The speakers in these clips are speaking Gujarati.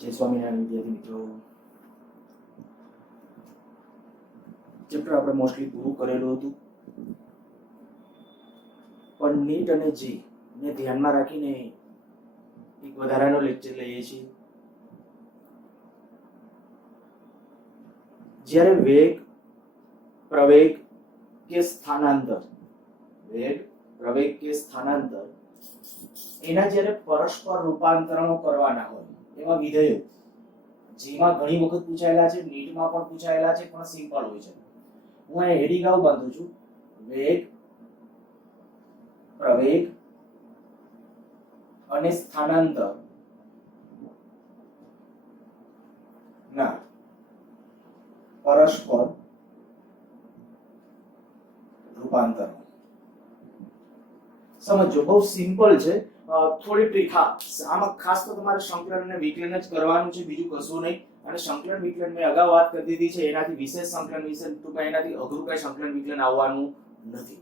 જય સ્વામિનારાયણ વિદ્યાર્થી મિત્રો, ચેપ્ટર આપણે મોસ્ટલી પૂરું કરેલું હતું, પણ નીટ અને જી ને ધ્યાનમાં રાખીને એક વધારાનો લેક્ચર લઈએ છીએ. જ્યારે વેગ, પ્રવેગ કે સ્થાનાંતર, વેગ, પ્રવેગ કે સ્થાનાંતર એના જ્યારે પરસ્પર રૂપાંતરણો કરવાના હોય એવા વિધેયો જેમાં ઘણી વખત પૂછાયેલા છે, નીટમાં પણ પૂછાયેલા છે, પણ સિમ્પલ હોય છે. હું અહીં હેડિંગ આવું બાંધું છું: વેગ, પ્રવેગ અને સ્થાનાંતર ના પરસ્પર રૂપાંતરણ. સમજો, બહુ સિમ્પલ છે. થોડી ટ્રીક, આમાં ખાસ તો તમારે સંકલન અને વિકલન જ કરવાનું છે, બીજું કશું નહીં. અને સંકલન વિકલન મેં અગાઉ વાત કરી દીધી છે, એનાથી વિશેષ સંકલન વિશે ટૂંકા એનાથી અઘરું કઈ સંકલન વિકલન આવવાનું નથી.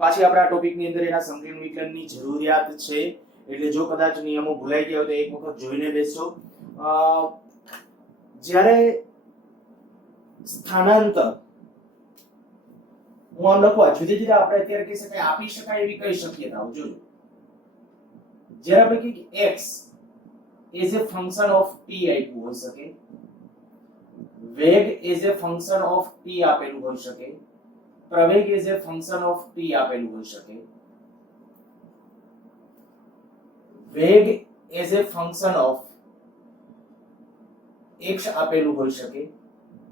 પાછી આપણા ટોપિકની અંદર એના સંકલન વિકલનની જરૂરિયાત છે, એટલે જો કદાચ નિયમો ભૂલાઈ ગયા હોય તો એક વખત જોઈને બેસજો. જ્યારે સ્થાનાંતર હું આમ લખવા જુદી જુદી આપણે અત્યારે કહી શકાય, આપી શકાય એવી કઈ શક્યતાઓ જોજો. જ્યારે આપણે કહીએ કે x is a function of t આપ્યું હોઈ શકે, વેગ is a function of t આપેલું હોઈ શકે, પ્રવેગ is a function of t આપેલું હોઈ શકે, વેગ is a function of x આપેલું હોઈ શકે,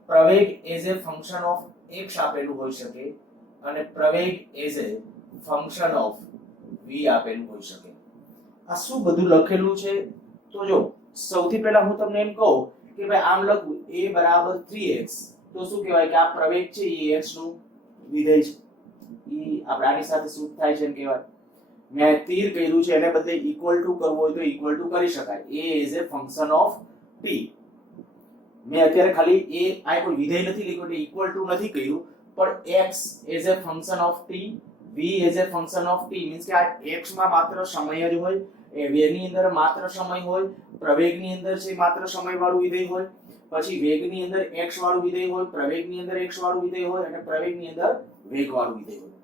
પ્રવેગ is a function of x આપેલું હોઈ શકે, અને પ્રવેગ is a function of v આપેલું હોઈ શકે. આ શું બધું લખેલું છે તો જો, સૌથી પહેલા હું તમને એમ કહું કે ભાઈ આમ લખું a બરાબર 3x, તો શું કહેવાય કે આ પ્રવેગ છે એ x નું વિધેય છે, એ આપણે આની સાથે શું થાય છે એમ કહેવાય. મેં તીર કર્યું છે એને બદલે ઇક્વલ ટુ કરવું હોય તો ઇક્વલ ટુ કરી શકાય. a is a function of t. મેં અત્યારે ખાલી a આ કોઈ વિધેય નથી લખ્યું એટલે ઇક્વલ ટુ નથી કર્યું, પણ x is a function of t, v is a function of t means કે આ x માં માત્ર સમય જ હોય, એ વેગની અંદર માત્ર સમય હોય, પ્રવેગની અંદર છે માત્ર સમય વાળું વિધેય હોય, પછી વેગની અંદર x વાળું વિધેય હોય, પ્રવેગની અંદર x વાળું વિધેય હોય, અને પ્રવેગની અંદર વેગ વાળું વિધેય હોય.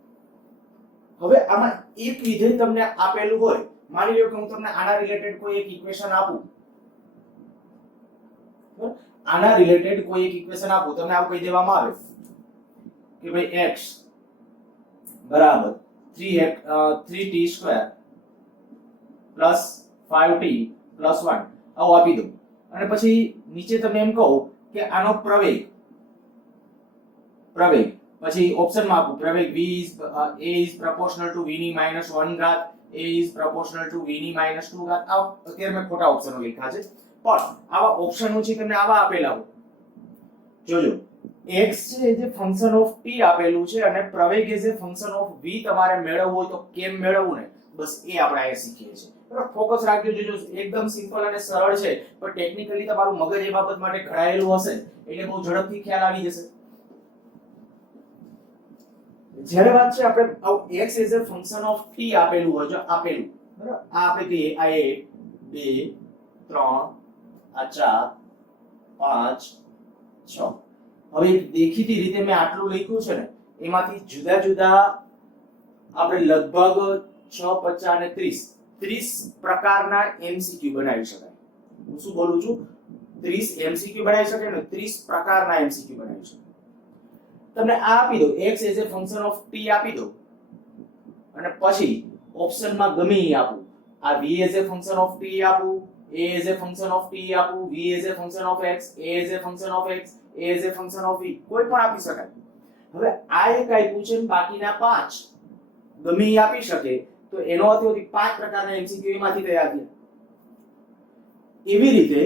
હવે આમાં એક વિધેય તમને આપેલું હોય, માની લો કે હું તમને આના રિલેટેડ કોઈ એક ઇક્વેશન આપું, આના રિલેટેડ કોઈ એક ઇક્વેશન આપું, તમને આવું કહી દેવામાં આવે કે ભાઈ x બરાબર 3t² પ્લસ 5t પ્લસ 1 આવું આપી દઉં, અને પછી નીચે તમે એમ કહો કે આનો પ્રવેગ પછી ઓપ્શનમાં આપું પ્રવેગ v is a is proportional to v ની -1 ઘાત, a is proportional to v ની -2 ઘાત. આ અત્યારે મેં ખોટા ઓપ્શનો લખ્યા છે, પણ આવા ઓપ્શનો છે તમને આવા આપેલા હોય. જોજો, x છે જે ફંક્શન ઓફ t આપેલું છે, અને પ્રવેગ એ જે ફંક્શન ઓફ v તમારે મેળવવું હોય તો કેમ મેળવવું ને, બસ એ આપણે અહીંયા શીખીએ છીએ. બરાબર, ફોકસ રાખજો. જોજો, એકદમ સિમ્પલ અને સરળ છે, પણ ટેકનિકલી તમારું મગજ એ બાબત માટે ઘડાયેલું હશે એટલે બહુ ઝડપથી ખ્યાલ આવી જશે. જ્યારે વાત છે આપણે x is a function of t આપેલું હોય, જો આપેલું, બરાબર, આ આપણે કહીએ આ 1 2 3 આ 4 5 6. હવે દેખીતી રીતે મેં આટલું લખ્યું છે ને, એમાંથી જુદા જુદા આપણે લગભગ 6 50 અને 30 પ્રકારના MCQ બનાવી શકાય. હું શું બોલું છું? 30 MCQ બનાવી શકાય ને, 30 પ્રકારના MCQ બનાવી શકાય. તમને આ આપી દો, x is a function of t આપી દો, અને પછી ઓપ્શનમાં ગમે એ આપું, આ v is a function of t આપું, a is a function of t આપું, v is a function of x, a is a function of x, a is a function of v, કોઈ પણ આપી શકાય. હવે આ એક આપ્યું છે ને બાકીના 5 ગમે એ આપી શકે, તો એનો અર્થ એ 5 પ્રકારના MCQ એમાંથી તૈયાર થયા. એવી રીતે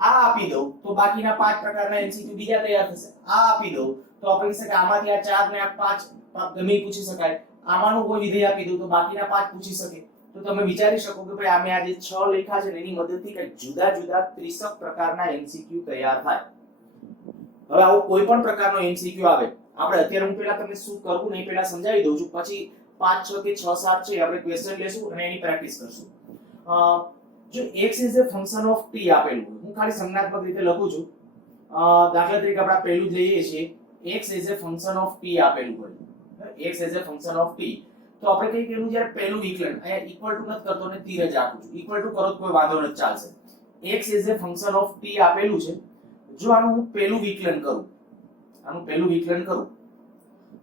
આ આપી દઉં તો બાકીના 5 પ્રકારના MCQ બીજા તૈયાર થશે. આ આપી દઉં તો આપણે કહી શકાય આમાંથી આ 4 ને આ 5 ગમે પૂછી શકાય. આમાંનું કોઈ વિધેય આપી દઉં તો બાકીના 5 પૂછી શકે. તો તમે વિચારી શકો કે ભાઈ અમે આ જે 6 લેખા છે એની મદદથી કઈ જુદા જુદા 30 પ્રકારના MCQ તૈયાર થાય. હવે આવો કોઈ પણ પ્રકારનો MCQ આવે, આપણે અત્યારે હું પહેલા તમને શું કરવું નહીં પહેલા સમજાવી દઉં છું, પછી 5 6 કે 6 7 છે આપણે ક્વેશ્ચન લેશું અને એની પ્રેક્ટિસ કરશું. જો x is a function of t આપેલું હોય, હું ખાલી સંજ્ઞાત્મક રીતે લખું છું. દાખલા તરીકે આપણે પહેલું લઈએ છીએ, x is a function of t આપેલું હોય, x is a function of t, તો આપણે કહીએ કે એનું જ્યારે પહેલું વિકલન અહીંયા ઇક્વલ ટુ નથી કરતો ને તીર જ આપું છું, ઇક્વલ ટુ કરો તો કોઈ વાંધો નથી, ચાલશે. x is a function of t આપેલું છે. જો આનું હું પહેલું વિકલન કરું,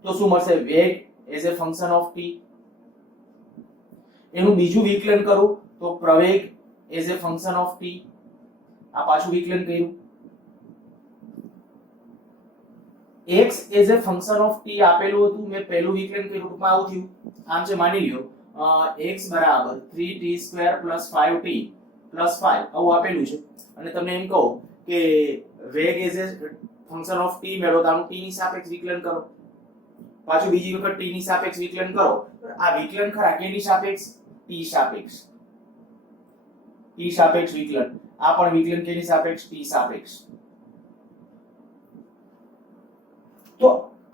તો શું મળશે? વેગ as a function of t. એનું બીજું વિકલન કરું તો પ્રવેગ as a function of t. આ પાછું વિકલન કર્યું. x as a function of t આપેલું હતું, મેં પહેલું વિકલન કર્યું, ટૂંકમાં આવું થયું. આમ છે, માની લ્યો x બરાબર 3t² + 5t + 5 આવું આપેલું છે, અને તમને એમ કહું કે વેગ as a function of t મેળવો તો આનું t ની સાપેક્ષ વિકલન કરો, પાછું બીજી વખત t ની સાપેક્ષ વિકલન કરો. આ વિકલન ખરા કેની સાપેક્ષ? t સાપેક્ષ. t સાપેક્ષ વિકલન. આ પણ વિકલન કેની સાપેક્ષ? t સાપેક્ષ. તો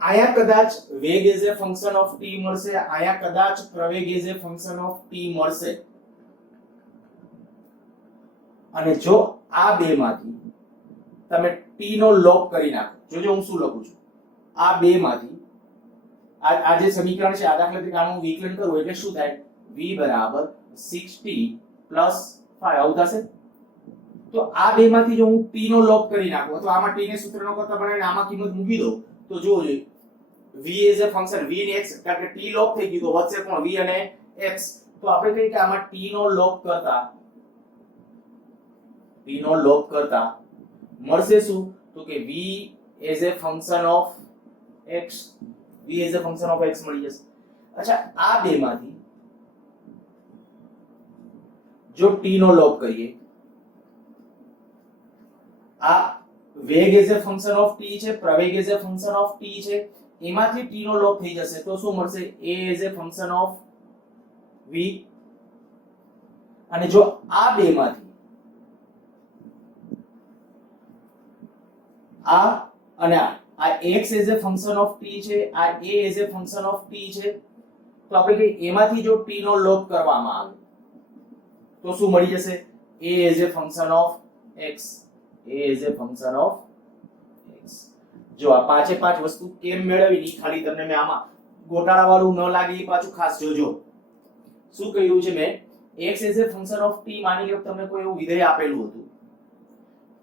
આયા કદાચ વેગ as a function of t મળશે, આયા કદાચ પ્રવેગ as a function of t મળશે. અને જો આ બે માંથી તમે t નો લોપ કરી નાખો, જોજો હું શું લખું છું, આ બે માંથી આ જે સમીકરણ છે, આ દાખલા તરીકે આનું વિકલન કરું એટલે શું થાય? v બરાબર 6t + 5 આવું થશે. તો આ બે માંથી જો હું t નો લોપ કરી નાખું અથવા આમાં t ને સૂત્રનો કરતા બનાવીને આમાં કિંમત મૂકી દઉં, તો જુઓ v as a function, v ને x, કારણ કે t લોપ થઈ ગયું તો વચ્ચે કોણ? v અને x. તો આપણે કહીએ કે આમાં t નો લોપ કરતા મળશે શું? તો કે v as a function of x, v as a function of x મળી જશે. અચ્છા, આ બે માંથી જો t નો લોપ કરીએ, આ વેગ as a function of t છે, પ્રવેગ as a function of t છે, એમાંથી t નો લોપ થઈ જશે તો શું મળશે? a as a function of v. અને જો આ બે માંથી આ અને આ x as a function of t છે, આ a as a function of t છે, તો આપણે કહીએ એમાંથી જો t નો લોપ કરવામાં આવે તો શું મળી જશે? a as a function of x, a as a function of x. જો આ પાંચે પાંચ વસ્તુ કેમ મેળવી ની ખાલી તમને મેં આમાં ગોટાળા વાળું ન લાગે એ પાછું ખાસ જોજો. શું કહ્યું છે મેં? x as a function of t, માની લો તમને કોઈ એવું વિધેય આપેલું હતું,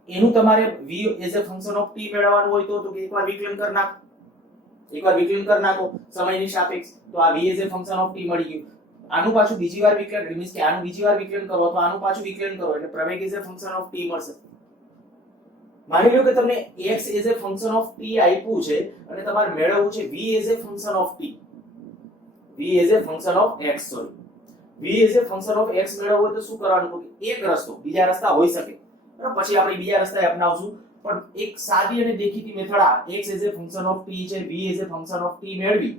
એનું તમારે v as a function of t મેળવવાનું હોય તો એકવાર વિકલન કરી નાખો સમયની સાપેક્ષ, તો આ v as a function of t મળી ગયું. આનું પાછું બીજી વાર વિકલન, મીન્સ કે આનું બીજી વાર વિકલન કરો તો આનું પાછું વિકલન કરો એટલે પ્રવેગ as a function of t મળશે. માની લો કે તમને x as a function of t આપ્યું છે અને તમારે મેળવવું છે v as a function of t, v as a function of x, sorry, v as a function of x મેળવવું હોય તો શું કરવાનું? તો એક રસ્તો, બીજા રસ્તા હોઈ શકે, બરાબર, પછી આપણે બીજા રસ્તાએ અપનાવશું, પણ એક સાદી અને દેખીતી મેથડ આ x as a function of t છે, v as a function of t મેળવી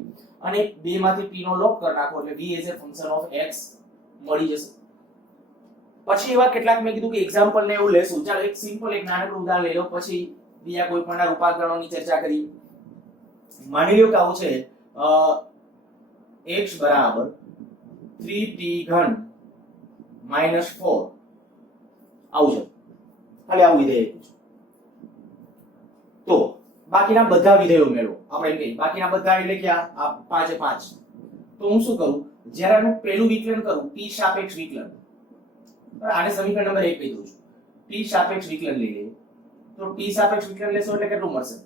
અને બે માંથી t નો લોપ કરી નાખો એટલે v as a function of x મળી જશે. પછી એવા કેટલાક મેં કીધું કે એક્ઝામ્પલ ને એવું લેશું. ચાલો એક સિમ્પલ એક નાનકડું ઉદાહરણ લઈ લો, પછી બીજા કોઈ પણ રૂપાંતરણોની ચર્ચા કરી. માની લો કે આવું છે x બરાબર 3t³ - 4 આવું છે, ખાલી આવું વિધેય છે. તો બાકીના બધા વિધેયો મેળવો, આપણે એમ કહીએ બાકીના બધા એટલે કે આ પાંચે પાંચ. તો હું શું કરું? જ્યારે આનું પહેલું વિકલન કરું, t સાપેક્ષ વિકલન, આને સમીકરણ નંબર 1 કહી દઉં છું, t સાપેક્ષ વિકલન લઈ લઈએ. તો t સાપેક્ષ વિકલન લેશો એટલે કેટલું મળશે?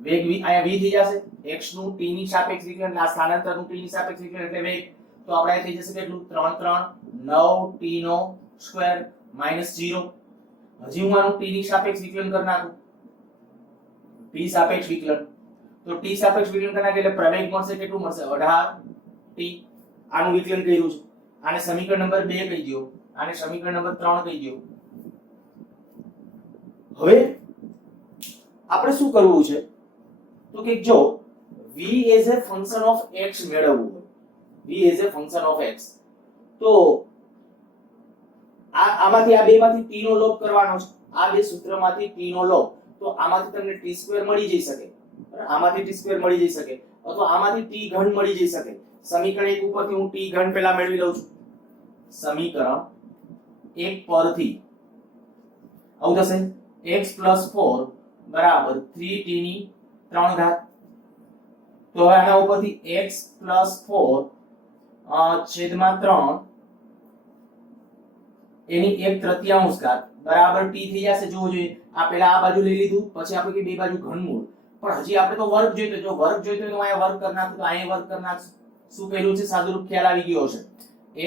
વેગ v, અહીંયા v થઈ જશે, x નું t ની સાપેક્ષ વિકલન, આ સ્થાનાંતર નું t ની સાપેક્ષ વિકલન એટલે વેગ, તો આપણે થઈ જશે કેટલું? 3 3 9 t નો સ્ક્વેર -0. હજી હું આનું t ની સાપેક્ષ વિકલન કરી નાખું, t સાપેક્ષ વિકલન, તો t સાપેક્ષ વિકલન કરી નાખે એટલે પ્રવેગ મળશે કેટલું મળશે? 18t. આનું વિકલન કર્યું છે, આને સમીકરણ નંબર 2 કહી દો, આને સમીકરણ નંબર 3 કહી દો. હવે આપણે શું કરવું છે? તો કે જો v as a function of x મેળવવું હોય, v as a function of x, તો આમાંથી આ બેમાંથી t નો લોપ કરવાનો છે, આ બે સૂત્રમાંથી t નો લોપ, તો આમાંથી તમને t² મળી જઈ શકે, આમાંથી t² મળી જઈ શકે, અથવા આમાંથી t³ મળી જઈ શકે. સમીકરણ 1 ઉપરથી હું t³ પહેલા મેળવી લઉં છું. સમીકરણ 1 પરથી આવું થશે x + 4 બરાબર 3t ની 3 ઘાત. તો હવે આના ઉપરથી x + 4 છેદમાં 3 એની 1/3 ઘાત બરાબર t થઈ જશે. જોવો જોઈએ આ પહેલા આ બાજુ લઈ લીધું, પછી આપણે કે બે બાજુ ઘનમૂળ, પણ હજી આપણે તો વર્ગ જોઈતો. જો વર્ગ જોઈતો તો અહીંયા વર્ગ કરી નાખું, તો અહીંયા વર્ગ કરી નાખશું. શું કર્યું છે સાદુરૂપ ખ્યાલ આવી ગયો હશે.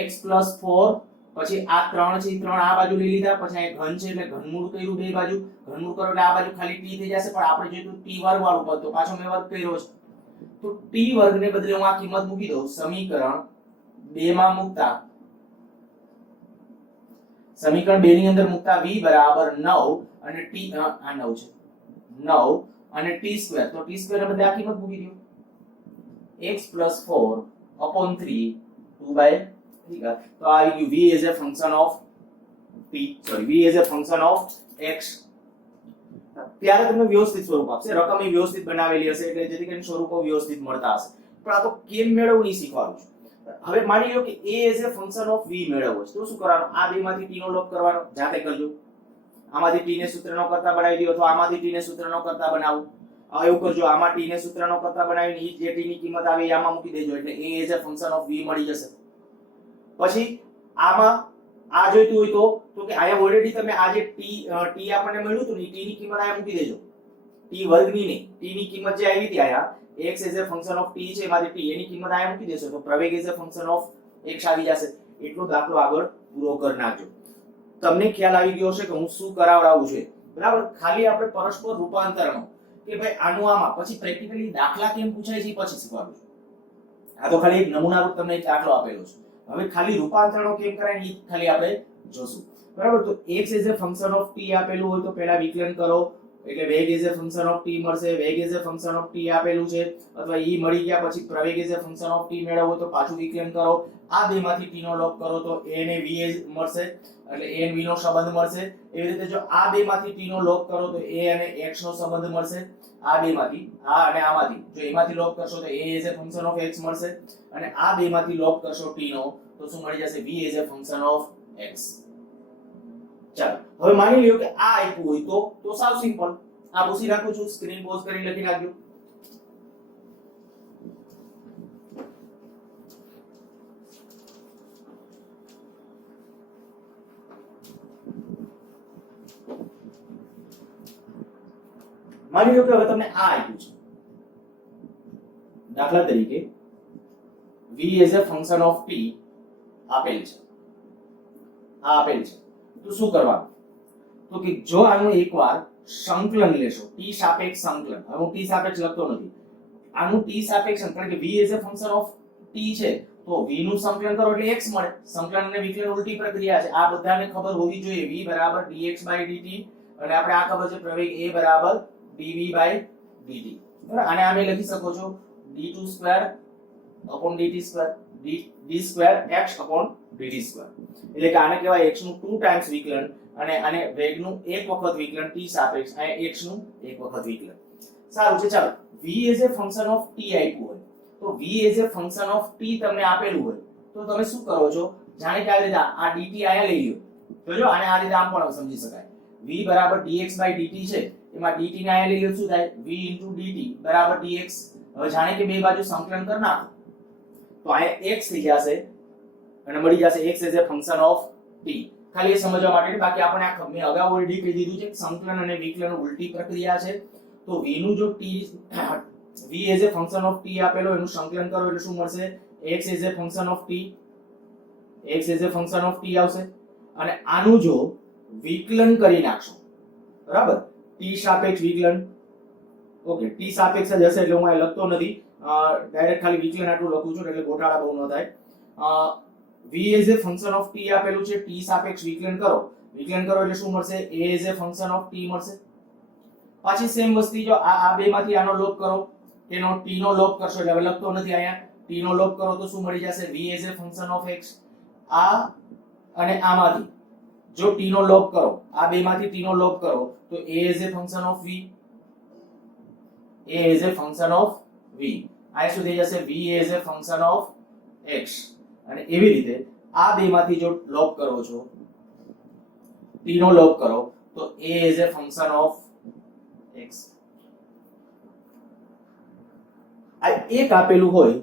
x + 4 પછી આ 3 છે, 3 આ બાજુ લઈ લીધા, પછી આ ઘન છે એટલે ઘનમૂળ કર્યું બે બાજુ. ઘનમૂળ કરો એટલે આ બાજુ ખાલી t થઈ જશે, પણ આપણે જોઈતું t વર્ગ વાળું પદ, તો પાછો મેં વર્ગ કર્યો છે. તો t વર્ગ ને બદલે હું આ કિંમત મૂકી દઉં સમીકરણ 2 માં મૂકતા, સમીકરણ 2 ની અંદર મૂકતા v બરાબર 9 અને t આ 9 છે 9 અને t2, તો t2 ને બદલે આ કિંમત મૂકી દો x + 4 upon 3 2/3. તો આવી ગયું v as a function of v as a function of x. ત્યારે તમને વ્યવસ્થિત સ્વરૂપ આપશે, રકમ એ વ્યવસ્થિત બનાવેલી હશે એટલે જેથી કરીને સ્વરૂપો વ્યવસ્થિત મળતા હશે. પણ આ તો કેમ મેળવવું નહીં શીખવાનું છે. હવે માની લો કે a as a function of v મેળવવો છે, તો શું કરવાનું? આ બેમાંથી t નો લોપ કરવાનો, જાતે કરજો. આમાંથી t ને સૂત્રનો કરતા બનાવી દો, અથવા આમાંથી t ને સૂત્રનો કરતા બનાવો. એવું કરજો, આમાં t ને સૂત્રનો કરતા બનાવીને ઈ જે t ની કિંમત આવે એ આમાં મૂકી દેજો, એટલે a as a function of v મળી જશે. પછી આમાં આ જોઈતું હોય તો કે આયા ઓલરેડી તમે આ જે t આપણને મળ્યું હતું ને, t ની કિંમત આયા મૂકી દેજો. t વર્ગની નહીં, t ની કિંમત જે આવી હતી આયા x as a function of t છે, એમાંથી t એની કિંમત આયા મૂકી દેશો તો પ્રવેગ as a function of x આવી જશે. એટલો દાખલો આગળ પૂરો કરી નાખજો. તમને ખ્યાલ આવી ગયો હશે કે હું શું કરાવડાવું છું, બરાબર? ખાલી આપણે પરસ્પર રૂપાંતરણો કે ભાઈ આનું આમાં, પછી પ્રેક્ટિકલી દાખલા કેમ પૂછાય છે પછી શીખવાનું છે. આ તો ખાલી એક નમૂનારૂપ તમને એક દાખલો આપેલો છે. હવે ખાલી રૂપાંતરણો કેમ કરાય એ ખાલી આપણે જોશું, બરાબર? તો x as a function of t આપેલું હોય તો પહેલા વિકલન કરો એટલે વેગ as a function of t મળશે. વેગ as a function of t આપેલું છે અથવા ઈ મળી ગયા પછી પ્રવેગ as a function of t મેળવવો તો પાછું વિકલન કરો. આ બેમાંથી t નો લોપ કરો તો a ને v મળશે, એટલે a અને v નો સંબંધ મળશે. એવી રીતે જો આ બેમાંથી t નો લોપ કરો તો a અને x નો સંબંધ મળશે. આ બેમાંથી આ અને આમાંથી જો એમાંથી લોપ કરશો તો a as a function of x મળશે, અને આ બેમાંથી લોપ કરશો t નો તો શું મળી જશે? v as a function of x. ચાલો હવે માની લ્યો કે આ આપ્યું હોય તો સાવ સિમ્પલ. આ પૂછી રાખું છું, સ્ક્રીન પોઝ કરીને લખી નાખજો. માની લો કે હવે તમને આ આપ્યું છે, દાખલા તરીકે v as a function of t આપેલ છે, આ આપેલ છે. તો શું કરવાનું? તો કે જો આનું એકવાર સંકલન લેશો, t સાપેક્ષ સંકલન. હવે હું t સાપેક્ષ લખતો નથી, આનું t સાપેક્ષ, કારણ કે v as a function of t છે તો v નું સંકલન કરો એટલે x મળે. સંકલન અને વિકલન ઉલટી પ્રક્રિયા છે, આ બધાને ખબર હોવી જોઈએ. v બરાબર dx/dt અને આપણે આ ખબર છે પ્રવેગ a બરાબર dv/dt. બરાબર? આને આમે લખી શકો છો d2 upon dt2 d2x/dt2. એટલે કે આને કહેવાય x નું 2 ટાઈમ્સ વિકલન અને આને વેગનું એક વખત વિકલન t સાપેક્ષ, અને x નું એક વખત વિકલન. સારું છે. ચાલો v as a function of t આપ્યું હોય તો v as a function of t તમને આપેલું હોય તો તમે શું કરો છો? જાણે કે આ રીતે આ dt આયા લઈ લ્યો. જોજો આને આ રીતે આમ પણ સમજી શકાય. v બરાબર dx/dt છે, એમાં dt ને આયા લઈ લ્યો શું થાય? v dt બરાબર dx. હવે જાણે કે બે બાજુ સંકલન કરી નાખો તો આ x થઈ જશે અને મળી જશે x as a function of t. ખાલી એ સમજવા માટે, બાકી આપણે આ મેં અગાઉ ઓલરેડી કહી દીધું છે સંકલન અને વિકલન ઉલટી પ્રક્રિયા છે. તો v નું જો t v as a function of t આપેલો એનું સંકલન કરો એટલે શું મળશે? x as a function of t, x as a function of t આવશે. અને આનું જો વિકલન કરી નાખશો, બરાબર? t સાપેક્ષ વિકલન, ઓકે, t સાપેક્ષ જ હશે એટલે હું આ લખતો નથી, ડાયરેક્ટ ખાલી વિકલન આટલું લખું છું એટલે ગોટાળા બહુ ન થાય. v as a function of t આપેલું છે, t સાપેક્ષ વિકલન કરો એટલે શું મળશે? a as a function of t મળશે. પાછી સેમ વસ્તુ જો આ બેમાંથી આનો લોપ કરો, એનો t નો લોપ કરશો એટલે હવે લખતો નથી અહીંયા, t નો લોપ કરો તો શું મળી જશે? v as a function of x. આ અને આમાંથી જો t નો લોપ કરો, આ બેમાંથી t નો લોપ કરો તો a as a function of v, a as a function of v. આ શું થઈ જશે? v as a function of x. અને એવી રીતે આ બેમાંથી જો લોપ કરો છો t નો લોપ કરો તો a is a function of x. આ એક આપેલું હોય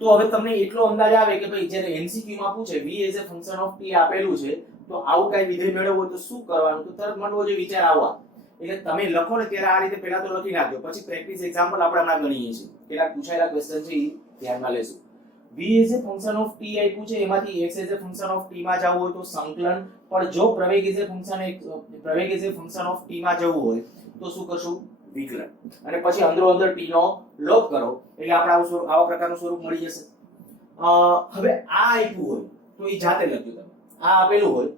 તો હવે તમને એટલો અંદાજ આવે કે ભાઈ જ્યારે MCQ માં પૂછે v is a function of t આપેલું છે તો આવું કઈ વિધેય મેળવવું હોય તો શું કરવાનું, તો તરત મનવો જે વિચાર આવવા એટલે તમે લખો ને ત્યારે આ રીતે પહેલા તો લખી નાખજો, પછી પ્રેક્ટિસ એક્ઝામ્પલ આપણે હમણાં ગણીએ છીએ, કેટલાક પૂછાયેલા ક્વેશ્ચન છે એ ધ્યાનમાં લેશું. v is a function of t આપ્યું છે, એમાંથી x is a function of t માં જવું હોય તો સંકલન, પણ જો પ્રવેગ is a function of t માં જવું હોય તો શું કરશું, વિકલન, અને પછી અંદરો અંદર t નો લોપ કરો એટલે આપણે આવા પ્રકારનું સ્વરૂપ મળી જશે. હવે આ આપ્યું હોય તો એ જાતે લખજો તમે, આ આપેલું હોય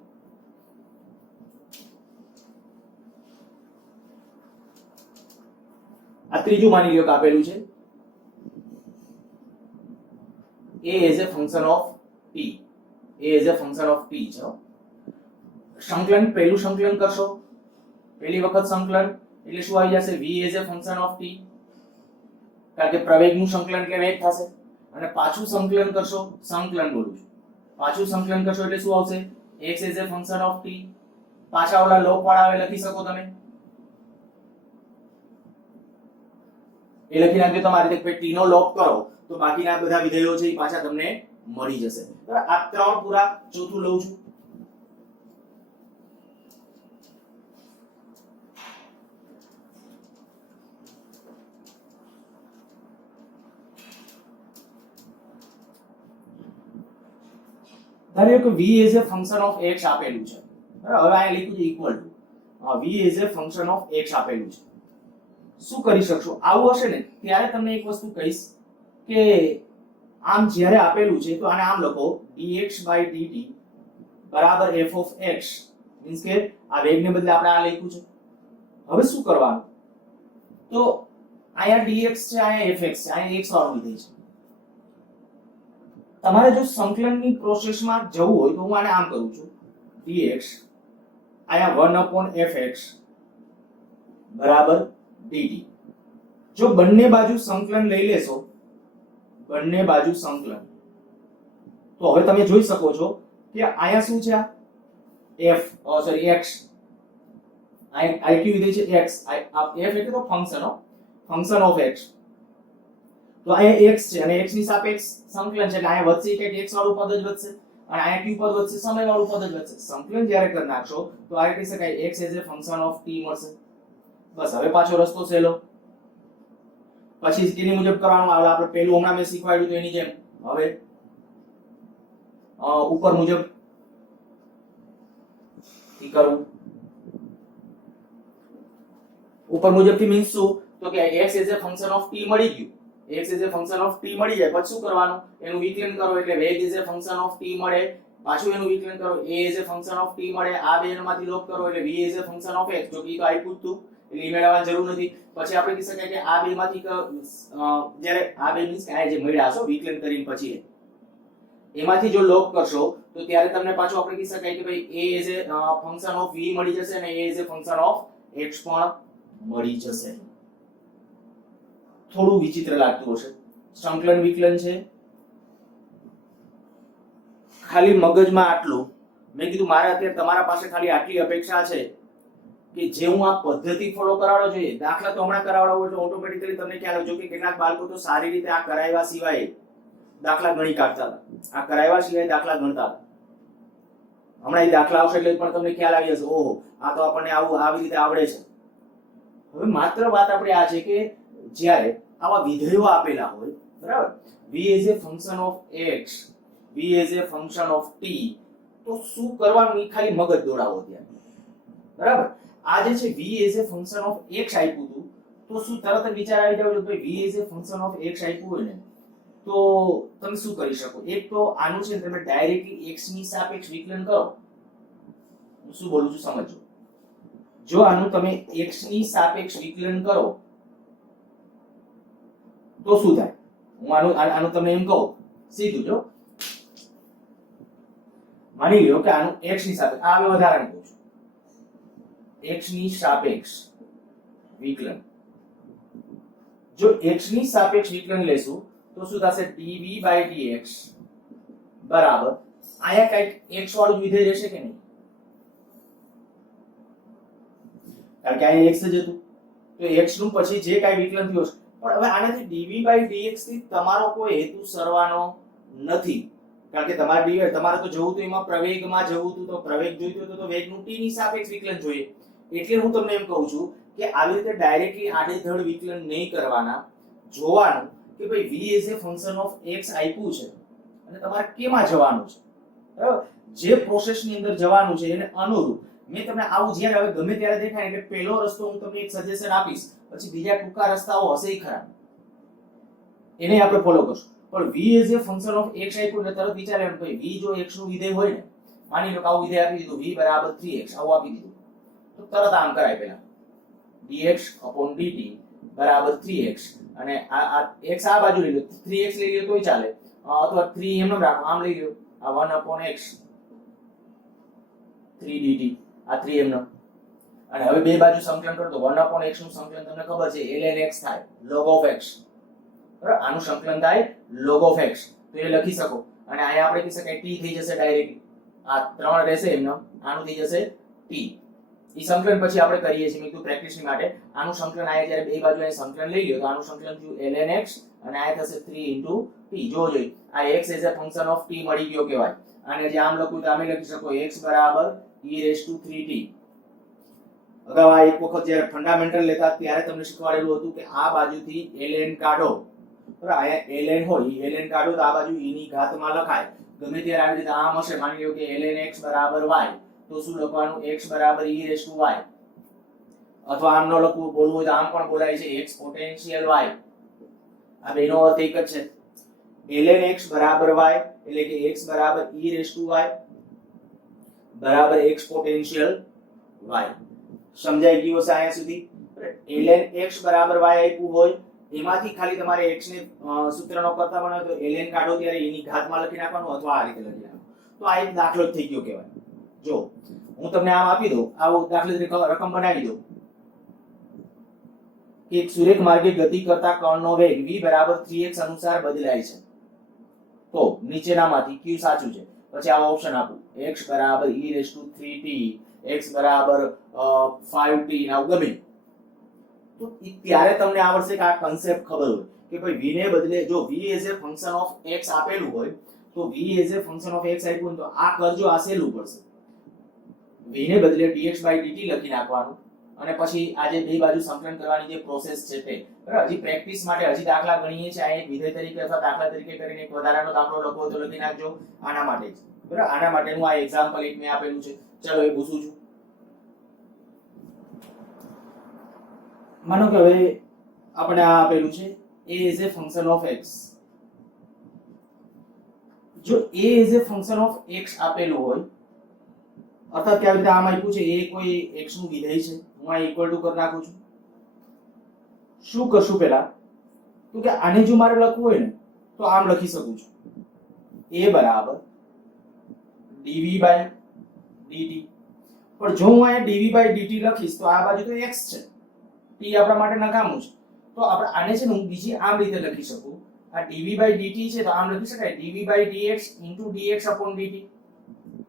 આ ત્રીજું માની લ્યો કે આપેલું છે a is a function of t, a is a function of t છે. સંકલન, પહેલું સંકલન કરશો, પહેલી વખત સંકલન એટલે શું આવી જશે, v is a function of t, કારણ કે પ્રવેગનું સંકલન એટલે વેગ થશે, અને પાછું સંકલન કરશો, સંકલન બોલું છું, પાછું સંકલન કરશો એટલે શું આવશે, x is a function of t, પાછા ઓલા લોપ વાળા આવે લખી શકો તમે, એ લખી નાખજો તમારી રીતે, t નો લોપ કરો તો બાકીના બધા વિધેયો છે એ પાછા તમને મળી જશે. બરાબર, આ ત્રણ પૂરા, ચોથું લઉં છું. ધારો કે v is a function of x આપેલું છે, બરાબર, હવે આ લખ્યું છે equal to v is a function of x આપેલું છે. શું કરી શકશો, આવું હશે ને ત્યારે તમને એક વસ્તુ કહીશ કે આમ જ્યારે આપેલું છે તો આને આમ લખો dx/dt બરાબર f of x, મીન્સ કે આ વેગને બદલે આપણે આ લખ્યું છે. હવે શું કરવાનું, તો અહીંયા dx છે, અહીંયા fx છે, અહીંયા x વાળું વિધેય છે. તમારે જો સંકલનની પ્રોસેસમાં જવું હોય તો હું આને આમ કરું છું, dx અહીંયા 1/fx બરાબર dt. જો બંને બાજુ સંકલન લઈ લેશો, બંને બાજુ સંકલન, તો હવે તમે જોઈ શકો છો કે અહીંયા શું છે, x, આ કયું વિધેય છે x, f એટલે તો ફંક્શન ઓફ x, તો અહીંયા x છે અને x ની સાપેક્ષ સંકલન છે એટલે અહીંયા વધશે કે x વાળું પદ જ વધશે, અને અહીંયા કયું પદ વધશે, સમય વાળું પદ જ વધશે. સંકલન જ્યારે કરી નાખશો તો આ કહી શકાય x is a function of t મળશે. બસ, હવે પાછો રસ્તો સહેલો, પછી એની મુજબ કરવાનું આવે. આપણે પહેલું હમણાં મેં શીખવાડ્યું તો એની જેમ હવે ઉપર મુજબ ઈ કરવું. ઉપર મુજબથી મીન્સ શું, તો કે x is a function of t મળી ગયું, x is a function of t મળી જાય પછી શું કરવાનું, એનું વિકલન કરો એટલે વેગ is a function of t મળે, પાછું એનું વિકલન કરો, a is a function of t મળે, આ બેમાંથી લોપ કરો એટલે v is a function of x, જો કે તો આપ્યું હતું એટલે ઈ મેળવવાની જરૂર નથી. પછી આપણે કહી શકાય કે આ બેમાંથી જ્યારે આ બે મીન્સ કે આ જે મળ્યા છો વિકલન કરીને પછી એમાંથી જો લોપ કરશો તો ત્યારે તમને પાછું આપણે કહી શકાય કે ભાઈ a is a function of v મળી જશે અને a is a function of x પણ મળી જશે. થોડું વિચિત્ર લાગતું હશે, સંકલન વિકલન છે, ખાલી મગજમાં આટલું. મેં કીધું મારે અત્યારે તમારા પાસે ખાલી આટલી અપેક્ષા છે કે જે હું આ પદ્ધતિ ફોલો કરાવડો જોઈએ, દાખલા તો હમણાં કરાવડાવું એટલે ઓટોમેટિકલી તમને ખ્યાલ આવજો કે કેટલાક બાળકો તો સારી રીતે આ કરાવ્યા સિવાય દાખલા ગણી કાઢતા હતા, આ કરાવ્યા સિવાય દાખલા ગણતા હતા. હમણાં એ દાખલા આવશે એટલે પણ તમને ખ્યાલ આવી જશે, ઓહો આ તો આપણને આવી રીતે આવડે છે. હવે માત્ર વાત આપણે આ છે કે જ્યારે આવા વિધેયો આપેલા હોય, બરાબર, v is a function of x, v is a function of t, તો શું કરવાનું એ ખાલી મગજ દોડાવો ત્યાં, બરાબર. આ જે છે v is a function of x આપ્યું હતું તો શું તરત જ વિચાર આવી જાવ કે ભાઈ v is a function of x આપ્યું હોય ને તો તમે શું કરી શકો, એક તો આનું છે તમે ડાયરેક્ટલી x ની સાપેક્ષ વિકલન કરો. હું શું બોલું છું સમજો, જો આનું તમે x ની સાપેક્ષ વિકલન કરો તો શું થાય, હું આનું તમને એમ કહું સીધું, જો માની લ્યો કે આનું x ની સાપેક્ષ, આ હવે વધારાનું કહું છું, x ની સાપેક્ષ વિકલન, જો x ની સાપેક્ષ વિકલન લેશું તો શું થશે, dv/dx બરાબર અહીંયા કઈક x વાળું વિધેય રહેશે કે નહીં, કારણ કે અહીંયા x જ હતું તો x નું પછી જે કાંઈ વિકલન થયું હશે પણ હવે આનાથી dv/dx થી તમારો કોઈ હેતુ સરવાનો નથી કારણ કે તમારે તો જવું તો એમાં પ્રવેગમાં જવું હતું તો પ્રવેગ જોઈતો હતો તો વેગનું t ની સાપેક્ષ વિકલન જોઈએ એટલે હું તમને એમ કહું છું કે આવી રીતે ડાયરેક્ટલી આડેધડ વિકલન નહીં કરવાના જોવાનું કે ભાઈ v as a function of x આપ્યું છે અને તમારે કેમાં જવાનું છે બરાબર જે પ્રોસેસની અંદર જવાનું છે એને અનુરૂપ મેં તમને આવું જ્યારે હવે ગમે ત્યારે દેખાય એટલે પહેલો રસ્તો હું તમને એક સજેશન આપીશ પછી બીજા ટૂંકા રસ્તાઓ હશે ખરા એને આપણે ફોલો કરશું પણ v as a function of x આપ્યું એટલે તરત વિચાર આવ્યો ભાઈ v જો x નું વિધેય હોય ને માની લો કે આવું વિધેય આપી દીધું v બરાબર 3x આવું આપી દીધું તો તરત આમ કરાય પહેલા dx/dt બરાબર 3x અને આ x આ બાજુ લઈ લો 3x લઈ લો તોય ચાલે અથવા 3 એમ ન રાખો આમ લઈ લો આ 1/x 3dt આ 3 એમ ન અને હવે બે બાજુ સંકલન કરો તો 1/x નું સંકલન તમને ખબર છે ln x થાય log of x બરાબર આનું સંકલન થાય log of x તો એ લખી શકો અને અહીંયા આપણે કહી શકાય t થઈ જશે ડાયરેક્ટલી આ 3 રહેશે એમ આનું થઈ જશે t ઈ સંકલન પછી આપણે કરીએ છીએ મેં કીધું પ્રેક્ટિસની માટે આનું સંકલન આયા જ્યારે બે બાજુ અહીં સંકલન લઈ લ્યો તો આનું સંકલન થયું ln x અને આ થશે 3 t જોજો આ x as a function of t મળી ગયો કહેવાય અને જે આમ લખું તો આમે લખી શકો x બરાબર e3t અગાઉ આ એક વખત જ્યારે ફંડામેન્ટલ લેતા ત્યારે તમને શીખવાડેલું હતું કે આ બાજુથી ln કાઢો બરાબર આયા ln હોય ln કાઢો તો આ બાજુ e ની ઘાતમાં લખાય ગમે ત્યારે આવી રીતે આમ હશે માની લો કે ln x બરાબર y તો શું લખવાનું x બરાબર e રેસ ટુ y અથવા આમ ન લખવું બોલવું હોય તો આમ પણ બોલાય છે x પોટેન્શિયલ y આ બેનો અર્થ એક જ છે ln x બરાબર y એટલે કે x બરાબર e રેસ ટુ y બરાબર x પોટેન્શિયલ y સમજાઈ ગયું હશે અહીંયા સુધી ln x બરાબર y આપ્યું હોય એમાંથી ખાલી તમારે x ને સૂત્રનો કરતા બનાવો તો ln કાઢો ત્યારે e ની ઘાતમાં લખી નાખવાનું અથવા આ રીતે લખી નાખવાનું તો આ એક દાખલો જ થઈ ગયો કહેવાય જો હું તમને આમ આપી દઉં આવો દાખલા તરીકે રકમ બનાવી દઉં એક સુરેખ માર્ગે ગતિ કરતા કણનો વેગ v બરાબર 3x અનુસાર બદલાય છે તો નીચેનામાંથી કયું સાચું છે પછી આવો ઓપ્શન આપું x બરાબર e3t x બરાબર 5t ના ગમે તો ત્યારે તમને આવડશે કે આ કન્સેપ્ટ ખબર હોય કે ભાઈ v ને બદલે જો v as a function of x આપેલું હોય તો v as a function of x આપ્યું તો આ કરજો આ સહેલું પડશે v ને બદલે dx/dt લખી નાખવાનું અને પછી આ જે બે બાજુ સંકલન કરવાની જે પ્રોસેસ છે તે બરાબર હજી પ્રેક્ટિસ માટે હજી દાખલા ગણીએ છે આ એક વિધેય તરીકે અથવા દાખલા તરીકે કરીને એક વધારાનો દાખલો લખવો તો લખી નાખજો આના માટે જ બરાબર આના માટેનું આ એક્ઝામ્પલ એક મેં આપેલું છે ચલો એ પૂછું છું માનો કે હવે આપણે આ આપેલું છે a is a function of x જો a is a function of x આપેલું હોય અથવા કેવી રીતે આમ આપ્યું છે એ કોઈ x નું વિધેય છે હું આ ઇક્વલ ટુ કરી નાખું છું શું કરશું પહેલા તો કે આને જો મારે લખવું હોય ને તો આમ લખી શકું છું a બરાબર dv/dt પણ જો હું અહીંયા dv/dt લખીશ તો આ બાજુ તો x છે t આપણા માટે નકામું છે તો આપણે આને છે ને હું બીજી આમ રીતે લખી શકું આ dv/dt છે તો આમ લખી શકાય dv/dx dx/dt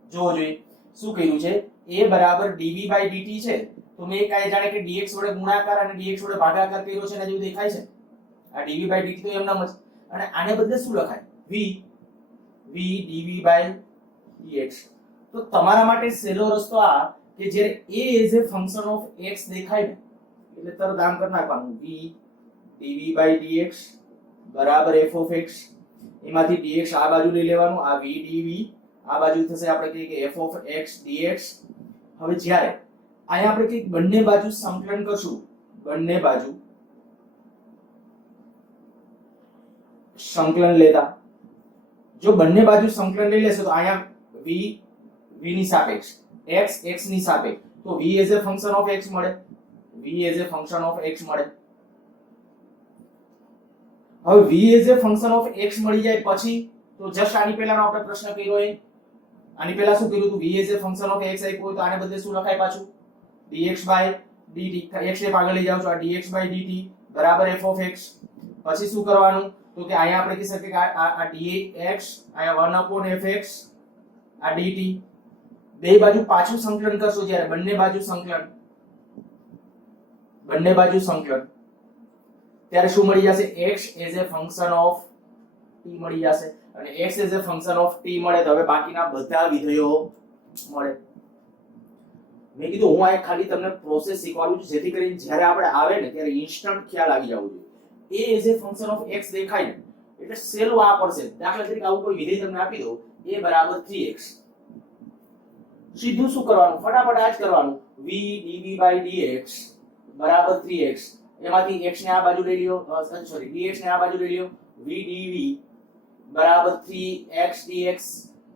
જોવો જોઈએ શું કહ્યું છે a બરાબર dv/dt છે તો મેં કાંઈ જાણે કે dx વડે ગુણાકાર અને dx વડે ભાગાકાર કર્યો છે ને જેવું દેખાય છે આ dv/dt તો એમનામ જ અને આને બદલે શું લખાય v dv/dx તો તમારા માટે સહેલો રસ્તો આ કે જ્યારે a as a function of x દેખાય ને એટલે તરત આમ કરી નાખવાનું v dv/dx બરાબર f of x એમાંથી dx આ બાજુ લઈ લેવાનું આ v dv આ બાજુ થશે આપણે કહીએ કે f of x dx હવે જ્યારે અહીંયા આપણે કઈ બંને બાજુ સંકલન કરશું બંને બાજુ સંકલન લેતા જો બંને બાજુ સંકલન લઈ લેશો તો અહીંયા v ની સાપેક્ષ x ની સાપેક્ષ તો v as a function of x મળે v as a function of x મળે હવે v as a function of x મળી જાય પછી તો જસ્ટ આની પહેલાનો આપણે પ્રશ્ન કર્યો એ આની પહેલા શું કર્યું હતું v as a function of x આપ્યું હોય તો આને બદલે શું લખાય પાછું dx/dt x ને આગળ લઈ જાવ છો આ dx/dt બરાબર f of x પછી શું કરવાનું તો કે અહીંયા આપણે કહી શકીએ કે આ dx અહીંયા 1/fx આ dt બે બાજુ પાછું સંકલન કરશો જ્યારે બંને બાજુ સંકલન બંને બાજુ સંકલન, ત્યારે શું મળી જશે? x as a function of t મળી જશે, અને x as a function of t મળે તો હવે બાકીના બધા વિધેયો મળે. મેં કીધું હું આ ખાલી તમને પ્રોસેસ શીખવાડું છું જેથી કરીને જ્યારે આપણે આવે ને ત્યારે ઇન્સ્ટન્ટ ખ્યાલ આવી જવો જોઈએ. a as a function of x દેખાય ને એટલે સહેલું આ પડશે. દાખલા તરીકે આવું કોઈ વિધેય તમને આપી દો a બરાબર 3x, સીધું શું કરવાનું? ફટાફટ આ જ કરવાનું. v dv/dx બરાબર 3x, એમાંથી x ને આ બાજુ લઈ લ્યો, સોરી dx ને આ બાજુ લઈ લ્યો, v dv બરાબર 3x dx,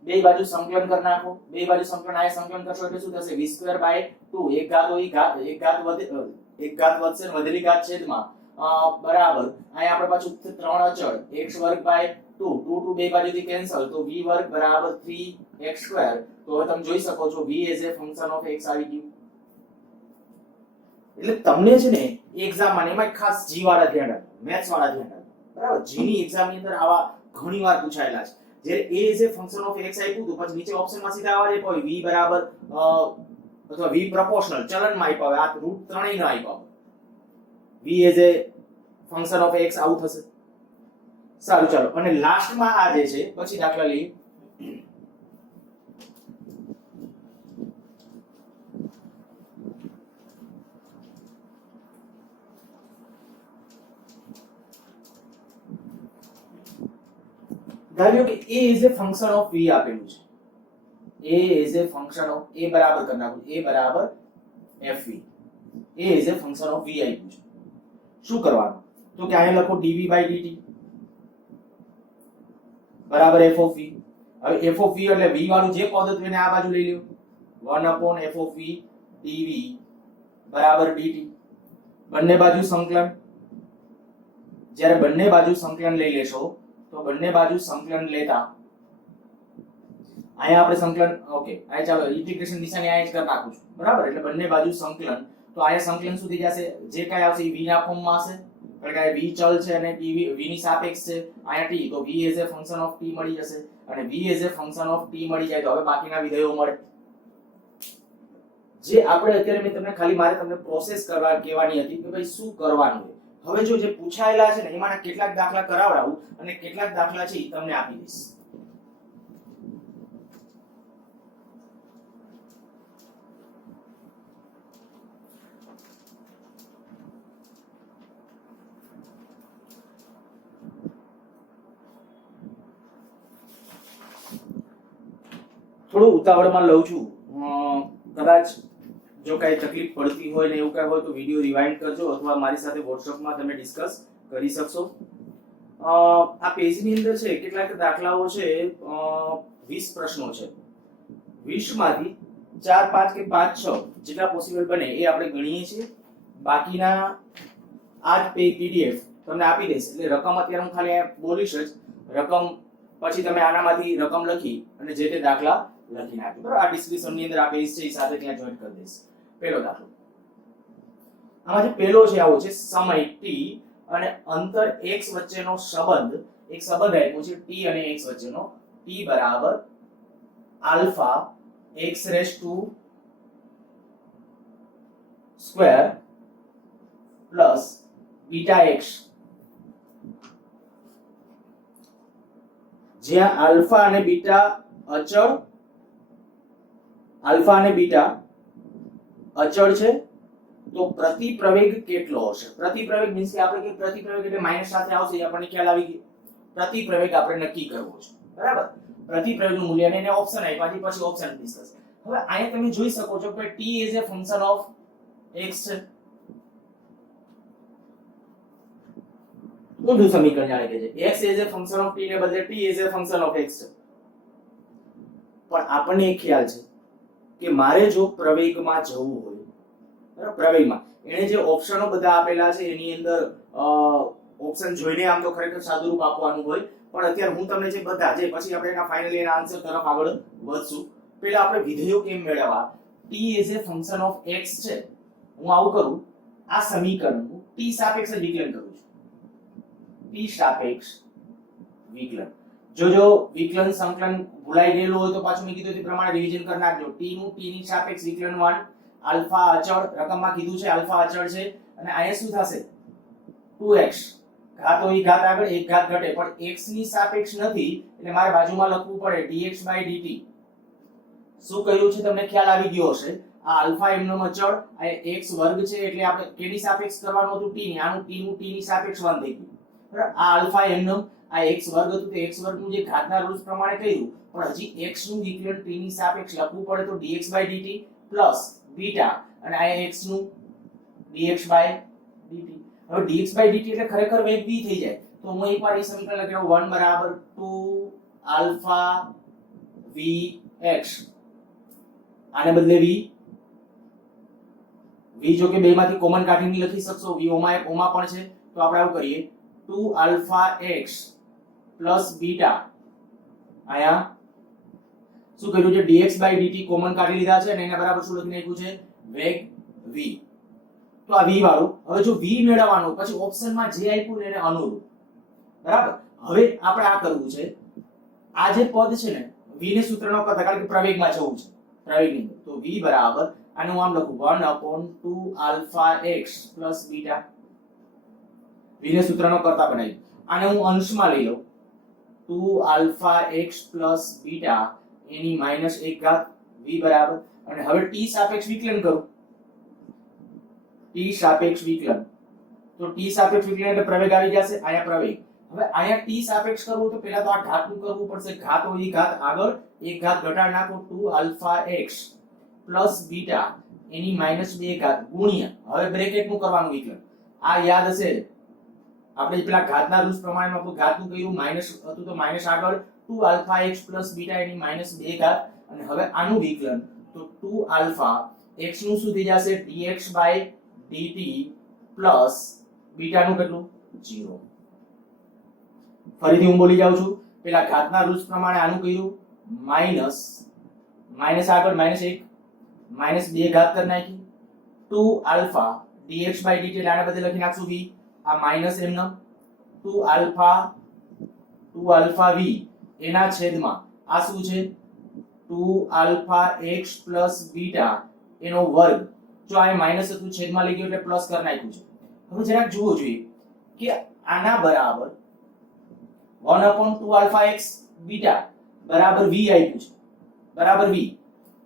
બે બાજુ સંકલન કરી નાખો. બે બાજુ સંકલન આ સંકલન કરશો એટલે શું થશે? v²/2, એક ઘાત હોય એક ઘાત વધે, એક ઘાત વધશે વધેલી ઘાત છેદમાં બરાબર અહીં આપણે પાછું 3 અચળ x²/2, 2 બે બાજુથી કેન્સલ, તો v² બરાબર 3x². તો હવે તમે જોઈ શકો છો v as a function of x આવી ગયું. એટલે તમને છે ને એક્ઝામ માં એમાં ખાસ g વાળા ધ્યાન રાખો, મેથ્સ વાળા ધ્યાન રાખો, બરાબર. g ની એક્ઝામ ની અંદર આવા ઘણીવાર પૂછાયેલા છે. જ્યારે a as a function of x આપ્યું તો પછી નીચે ઓપ્શનમાં સીધા આવા જ આપ્યો હોય v બરાબર અથવા v પ્રોપોર્શનલ ચલનમાં આપ્યો હોય, આ રૂટ ત્રણેય ના આપ્યો v as a function of x આવું થશે. સારું ચાલો, અને લાસ્ટમાં આ જે છે પછી દાખલા લઈએ. ધારો કે a is a function of v આપેલું છે. a is a function of a બરાબર કરી નાખું, a બરાબર fv. a is a function of v આપ્યું છે. શું કરવાનું? તો કે અહીંયા લખો dv/dt બરાબર f of v. હવે f of v એટલે v વાળું જે પદ હતું એને આ બાજુ લઈ લ્યો, 1/f of v dv બરાબર dt. બંને બાજુ સંકલન, જ્યારે બંને બાજુ સંકલન લઈ લેશો તો બંને બાજુ સંકલન લેતા અહીંયા આપણે સંકલન ઓકે અહીંયા ચાલો ઇન્ટિગ્રેશન નિશાની અહીંયા જ કરી નાખું છું, બરાબર. એટલે બંને બાજુ સંકલન, તો અહીંયા સંકલન શું થઈ જશે? જે કાંઈ આવશે એ v ના ફોર્મમાં હશે, કારણ કે v ચલ છે અને t v ની સાપેક્ષ છે, અહીંયા t, તો v as a function of t મળી જશે. અને v as a function of t મળી જાય તો હવે બાકીના વિધેયો મળે. જે આપણે અત્યારે મેં તમને ખાલી મારે તમને પ્રોસેસ કરવા કહેવાની હતી કે ભાઈ શું કરવાનું છે. હવે જો જે પૂછાયેલા છે ને એમાંના કેટલાક દાખલા કરાવડાવું અને કેટલાક દાખલા છે એ તમને આપી દઈશ. થોડું ઉતાવળમાં લઉં છું, કદાચ જો કાંઈ તકલીફ પડતી હોય ને એવું કાંઈ હોય તો વિડીયો રિવાઇન્ડ કરજો અથવા મારી સાથે વોટ્સઅપમાં તમે ડિસ્કસ કરી શકશો. આ પેજની અંદર છે કેટલાક દાખલાઓ છે, 20 પ્રશ્નો છે. 20 માંથી 4 5 કે 5 6 જેટલા પોસિબલ બને એ આપણે ગણીએ છીએ. બાકીના આ જ પીડીએફ તમને આપી દઈશ. એટલે રકમ અત્યારે હું ખાલી બોલીશ જ, રકમ પછી તમે આનામાંથી રકમ લખી અને જે તે દાખલા લખી નાખજો, બરાબર. આ ડિસ્ક્રિપ્શનની અંદર આ પેજ છે એ સાથે ત્યાં જોઈન કરી દઈશ. પહેલો દાખલો આમાં જે પહેલો છે આવો છે, સમય t અને અંતર x વચ્ચેનો સંબંધ, એક સંબંધ આપ્યો છે t અને x વચ્ચેનો, t બરાબર alpha x raise to square plus beta x, જ્યાં આલ્ફા અને બીટા અચળ, આલ્ફા અને બીટા અચળ છે તો પ્રતિપ્રવેગ કેટલો હશે? પ્રતિપ્રવેગ મીન્સ કે આપણે કે પ્રતિપ્રવેગ એટલે માઈનસ સાથે આવશે, આપણને ખ્યાલ આવી ગયો. પ્રતિપ્રવેગ આપણે નક્કી કરવો છે, બરાબર. પ્રતિપ્રવેગનું મૂલ્ય અને એને ઓપ્શન આપ્યા પછી ઓપ્શન ડિસ્કસ. હવે અહીંયા તમે જોઈ શકો છો કે t is A function of x છે. ઊંધું સમીકરણ જાણે કે છે x is A function of t ને બદલે t is A function of x છે. પણ આપણને એક ખ્યાલ છે કે મારે જો પ્રવેગમાં જવું હોય, બરાબર, પ્રવેગમાં એને જે ઓપ્શનો બધા આપેલા છે એની અંદર ઓપ્શન જોઈને આમ તો ખરેખર સાદુરૂપ આપવાનું હોય, પણ અત્યારે હું તમને જે બધા જે પછી આપણે એના ફાઇનલી એના આન્સર તરફ આગળ વધશું. પહેલા આપણે વિધેયો કેમ મેળવવા? t is A function of x છે. હું આવું કરું, આ સમીકરણ હું t સાપેક્ષ વિકલન કરું છું. t સાપેક્ષ વિકલન. જો વિકલન સંકલન ભૂલાઈ ગયેલું હોય તો પાછું મેં કીધું તે પ્રમાણે રિવિઝન કરી નાખજો. t નું t ની સાપેક્ષ વિકલન 1, આલ્ફા અચળ રકમમાં કીધું છે, આલ્ફા અચળ છે અને અહીંયા શું થશે 2x ઘાત હોય ઘાત આગળ એક ઘાત ઘટે પણ x ની સાપેક્ષ નથી એટલે મારે બાજુમાં લખવું પડે dx/dt. શું કહ્યું છે તમને ખ્યાલ આવી ગયો હશે. આ આલ્ફા એમનો અચળ આ x વર્ગ છે એટલે આપણે કેની સાપેક્ષ કરવાનું હતું t ની. આનું t નું t ની સાપેક્ષ 1 થઈ ગયું બરાબર. આ આલ્ફા એમનો આ x વર્ગ હતું તે x વર્ગ નું જે ઘાતના રૂલ્સ પ્રમાણે કર્યું પણ હજી x નું વિકલન t ની સાપેક્ષ લખવું પડે તો dx/dt પ્લસ બીટા અને આ x નું dx/dt. હવે dx/dt એટલે ખરેખર વેગ v થઈ જાય તો હું એકવાર એ સમીકરણ લખાવું 1 બરાબર 2 આલ્ફા vx આને બદલે v જો કે બેમાંથી કોમન કાઢીને લખી શકશો v ઓમાં એક ઓમાં પણ છે તો આપણે આવું કરીએ 2 આલ્ફા x પ્લસ બીટા આયા શું કર્યું છે dx/dt કોમન કાઢી લીધા છે અને એના બરાબર શું લખી નાખ્યું છે વેગ v. તો આ v વાળું હવે જો v મેળવવાનું પછી ઓપ્શનમાં જે આપ્યું ને એને અનુરૂપ બરાબર. હવે આપણે આ કરવું છે આ જે પદ છે ને v ને સૂત્ર ન કરતા કારણ કે પ્રવેગમાં જવું છે પ્રવેગની અંદર તો v બરાબર આને હું આમ લખું 1/2 alpha x plus beta v ને સૂત્ર ન કરતા બનાવી આને હું અંશમાં લઈ લઉં 2 આલ્ફા x પ્લસ બીટા એની -1 ઘાત v બરાબર અને હવે t સાપેક્ષ વિકલન કરું t સાપેક્ષ વિકલન તો t સાપેક્ષ વિકલન એટલે પ્રવેગ આવી જશે આયા પ્રવેગ. હવે આયા t સાપેક્ષ કરવું તો પહેલા તો આ ઘાતનું કરવું પડશે ઘાત હોય ઘાત આગળ એક ઘાત ઘટાડ નાખો 2 આલ્ફા x પ્લસ બીટા એની -2 ઘાત ગુણ્યા હવે બ્રેકેટ નું કરવાનું વિકલન. આ યાદ હશે આપણે પેલા ઘાતના રૂલ્સ પ્રમાણે આપણું ઘાતનું કર્યું માઈનસ હતું તો માઈનસ આગળ 2 આલ્ફા x પ્લસ બીટા એની -2 ઘાત અને હવે આનું વિકલન તો 2 આલ્ફા x નું શું થઈ જશે dx/dt પ્લસ બીટા નું કેટલું 0. ફરીથી હું બોલી જાઉં છું પેલા ઘાતના રૂલ્સ પ્રમાણે આનું કર્યું માઈનસ આગળ -1 -2 ઘાત કરી નાખી 2 આલ્ફા dx/dt એટલે આને બદલે લખી નાખશું v આ માઈનસ એમનો 2 આલ્ફા v એના છેદમાં આ શું છે 2 આલ્ફા x પ્લસ બીટા એનો વર્ગ જો આ માઈનસ હતું છેદમાં લઈ ગયો એટલે પ્લસ કરી નાખ્યું છે. હવે જરાક જુઓ જોઈએ કે આના બરાબર 1/2 આલ્ફા x બીટા બરાબર v આપ્યું છે બરાબર v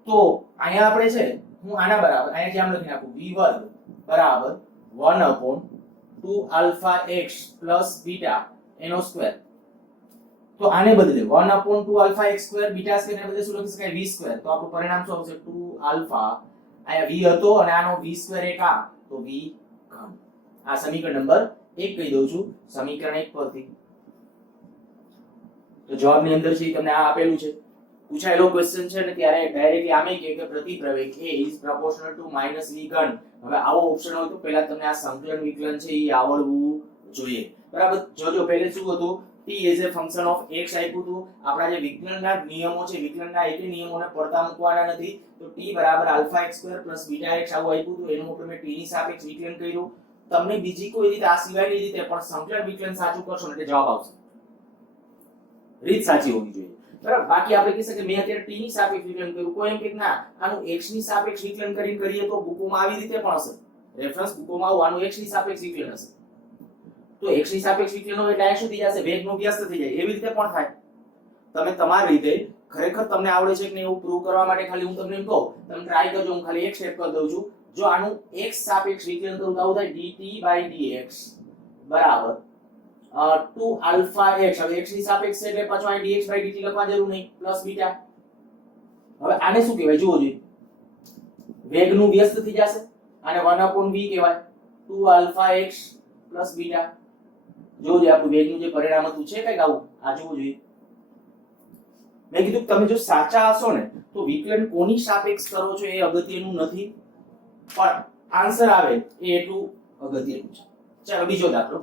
તો અહીંયા આપણે છે હું આના બરાબર અહીંયા જે આમ લખી નાખું v વર્ગ બરાબર 1/2 આલ્ફા x પ્લસ બીટા એનો સ્ક્વેર તો આને બદલે 1/2 alpha x square beta square ને બદલે શું લખી શકાય v સ્ક્વેર તો આપણું પરિણામ શું આવશે 2 આલ્ફા અહીંયા v હતો અને આનો v સ્ક્વેર એક આ તો v ઘન. આ સમીકરણ નંબર 1 કહી દઉં છું સમીકરણ 1 પરથી તો જવાબની અંદર છે તમને આ આપેલું છે પૂછાયેલો ક્વેશ્ચન છે ને ત્યારે ડાયરેક્ટલી આમે કહે કે પ્રતિપ્રવેગ a is proportional to -v ઘન. હવે આવો ઓપ્શન હોય તો પહેલા તમને આ સંકલન વિકલન છે એ આવડવું જોઈએ બરાબર. જોજો પહેલે શું હતું t as a function of x આપ્યું હતું આપણા જે વિકલનના નિયમો છે વિકલનના એક નિયમોને પડતા મૂકવાના નથી તો t બરાબર alpha x square plus beta x આવું આપ્યું હતું એનું આપણે t ની સાપેક્ષ વિકલન કર્યું. તમને બીજી કોઈ રીતે આ સિવાયની રીતે પણ સંકલન વિકલન સાચું કરશો ને એટલે જવાબ આવશે. રીત સાચી હોવી જોઈએ બરાબર. બાકી આપણે કહી શકીએ મેં અત્યારે t ની સાપેક્ષ વિકલન કર્યું કોઈ એમ કે ના આનું x ની સાપેક્ષ વિકલન કરીને કરીએ તો બુકોમાં આવી રીતે પણ હશે રેફરન્સ બુકોમાં આનું x ની સાપેક્ષ વિકલન હશે તો x ની સાપેક્ષ વિકલન હોય એટલે આ શું થઈ જશે વેગનો વ્યસ્ત થઈ જાય એવી રીતે પણ થાય. તમે તમારી રીતે ખરેખર તમને આવડે છે કે નહીં એવું પ્રૂવ કરવા માટે ખાલી હું તમને એમ કહું તમે ટ્રાય કરજો. હું ખાલી એક સ્ટેપ કરી દઉં છું જો આનું x સાપેક્ષ વિકલન કરું તો આવું થાય dt/dx બરાબર 2 આલ્ફા x હવે x ની સાપેક્ષ છે એટલે પાછો અહીં dx/dt લખવા જરૂર નહીં પ્લસ બીટા. હવે આને શું કહેવાય જુઓ જોઈએ વેગનું વ્યસ્ત થઈ જશે આને 1/v કહેવાય 2 આલ્ફા x પ્લસ બીટા. જોજો આપણું વેગનું જે પરિણામ હતું છે કઈક આવું આ જોવું જોઈએ. મેં કીધું તમે જો સાચા હશો ને તો વિકલન કોની સાપેક્ષ કરો છો એ અગત્યનું નથી પણ આન્સર આવે એ એટલું અગત્યનું છે. ચાલો બીજો દાખલો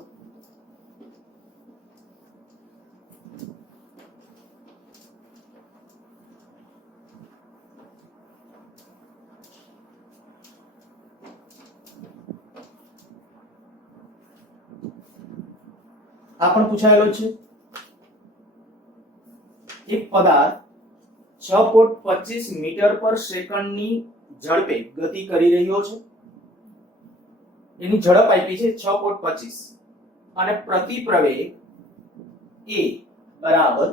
આ પણ પૂછાયેલો છે. એક પદાર્થ 6.25 મીટર પર સેકન્ડની ઝડપે ગતિ કરી રહ્યો છે એની ઝડપ આપી છે 6.25 અને પ્રતિ પ્રવેગ a બરાબર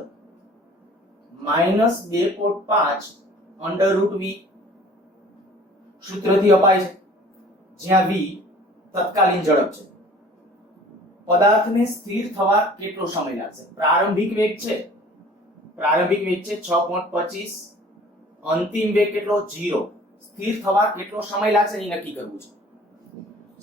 -2.5 √v સૂત્રથી અપાય છે, જ્યાં v તત્કાલીન ઝડપ છે. પદાર્થને સ્થિર થવા કેટલો સમય લાગશે? પ્રારંભિક વેગ છે 6.25, અંતિમ વેગ કેટલો 0. સ્થિર થવા કેટલો સમય લાગશે એ નક્કી કરવું છે.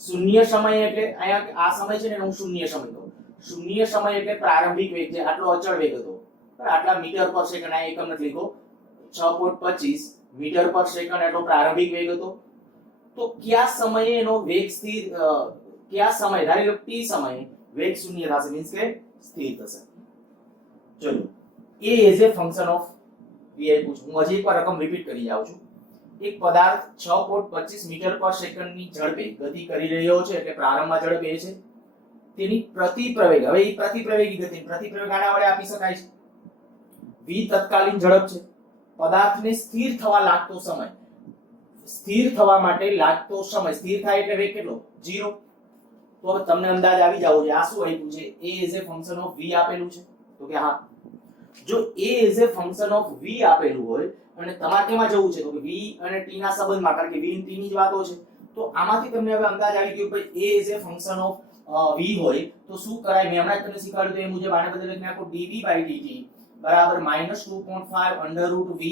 શૂન્ય સમય એટલે અહીંયા આ સમય છે ને હું શૂન્ય સમય કહું. શૂન્ય સમય એટલે પ્રારંભિક વેગ છે, આટલો અચળ વેગ હતો, આટલા મીટર પર સેકન્ડ, આ એકમ નથી લખ્યો. 6.25 મીટર પર સેકન્ડ એટલો પ્રારંભિક વેગ હતો. તો કયા સમયે એનો વેગ સ્થિર, કયા સમય, ધારી લો t સમયે વેગ શૂન્ય થશે, મીન્સ કે સ્થિર થશે. ચલો a is a function of v આપ્યું છે. હું હજી એકવાર રકમ રિપીટ કરી જાઉં છું. એક પદાર્થ 6.25 મીટર પર સેકન્ડની ઝડપે ગતિ કરી રહ્યો છે, એટલે પ્રારંભમાં ઝડપ એ છે. તેની પ્રતિ પ્રવેગ, હવે એ પ્રતિ પ્રવેગી ગતિ, પ્રતિ પ્રવેગ આના વડે આપી શકાય છે. v તત્કાલીન ઝડપ છે. પદાર્થને સ્થિર થવા લાગતો સમય, સ્થિર થવા માટે લાગતો સમય, સ્થિર થાય એટલે વેગ કેટલો 0. તો હવે તમને અંદાજ આવી જાવ છે આ શું આપ્યું છે? a is a function of v આપેલું છે. તો કે હા, જો a is a function of v આપેલું હોય અને તમારે કેમાં જવું છે? તો કે v અને t ના સંબંધમાં, કારણ કે v અને t ની જ વાતો છે. તો આમાંથી તમને હવે અંદાજ આવી ગયો કે ભાઈ a is a function of v હોય તો શું કરાય? મેં હમણાં જ તમને શીખવાડ્યું તો એ મુજબ આને બદલે લખી નાખો dv/dt બરાબર -2.5 √v.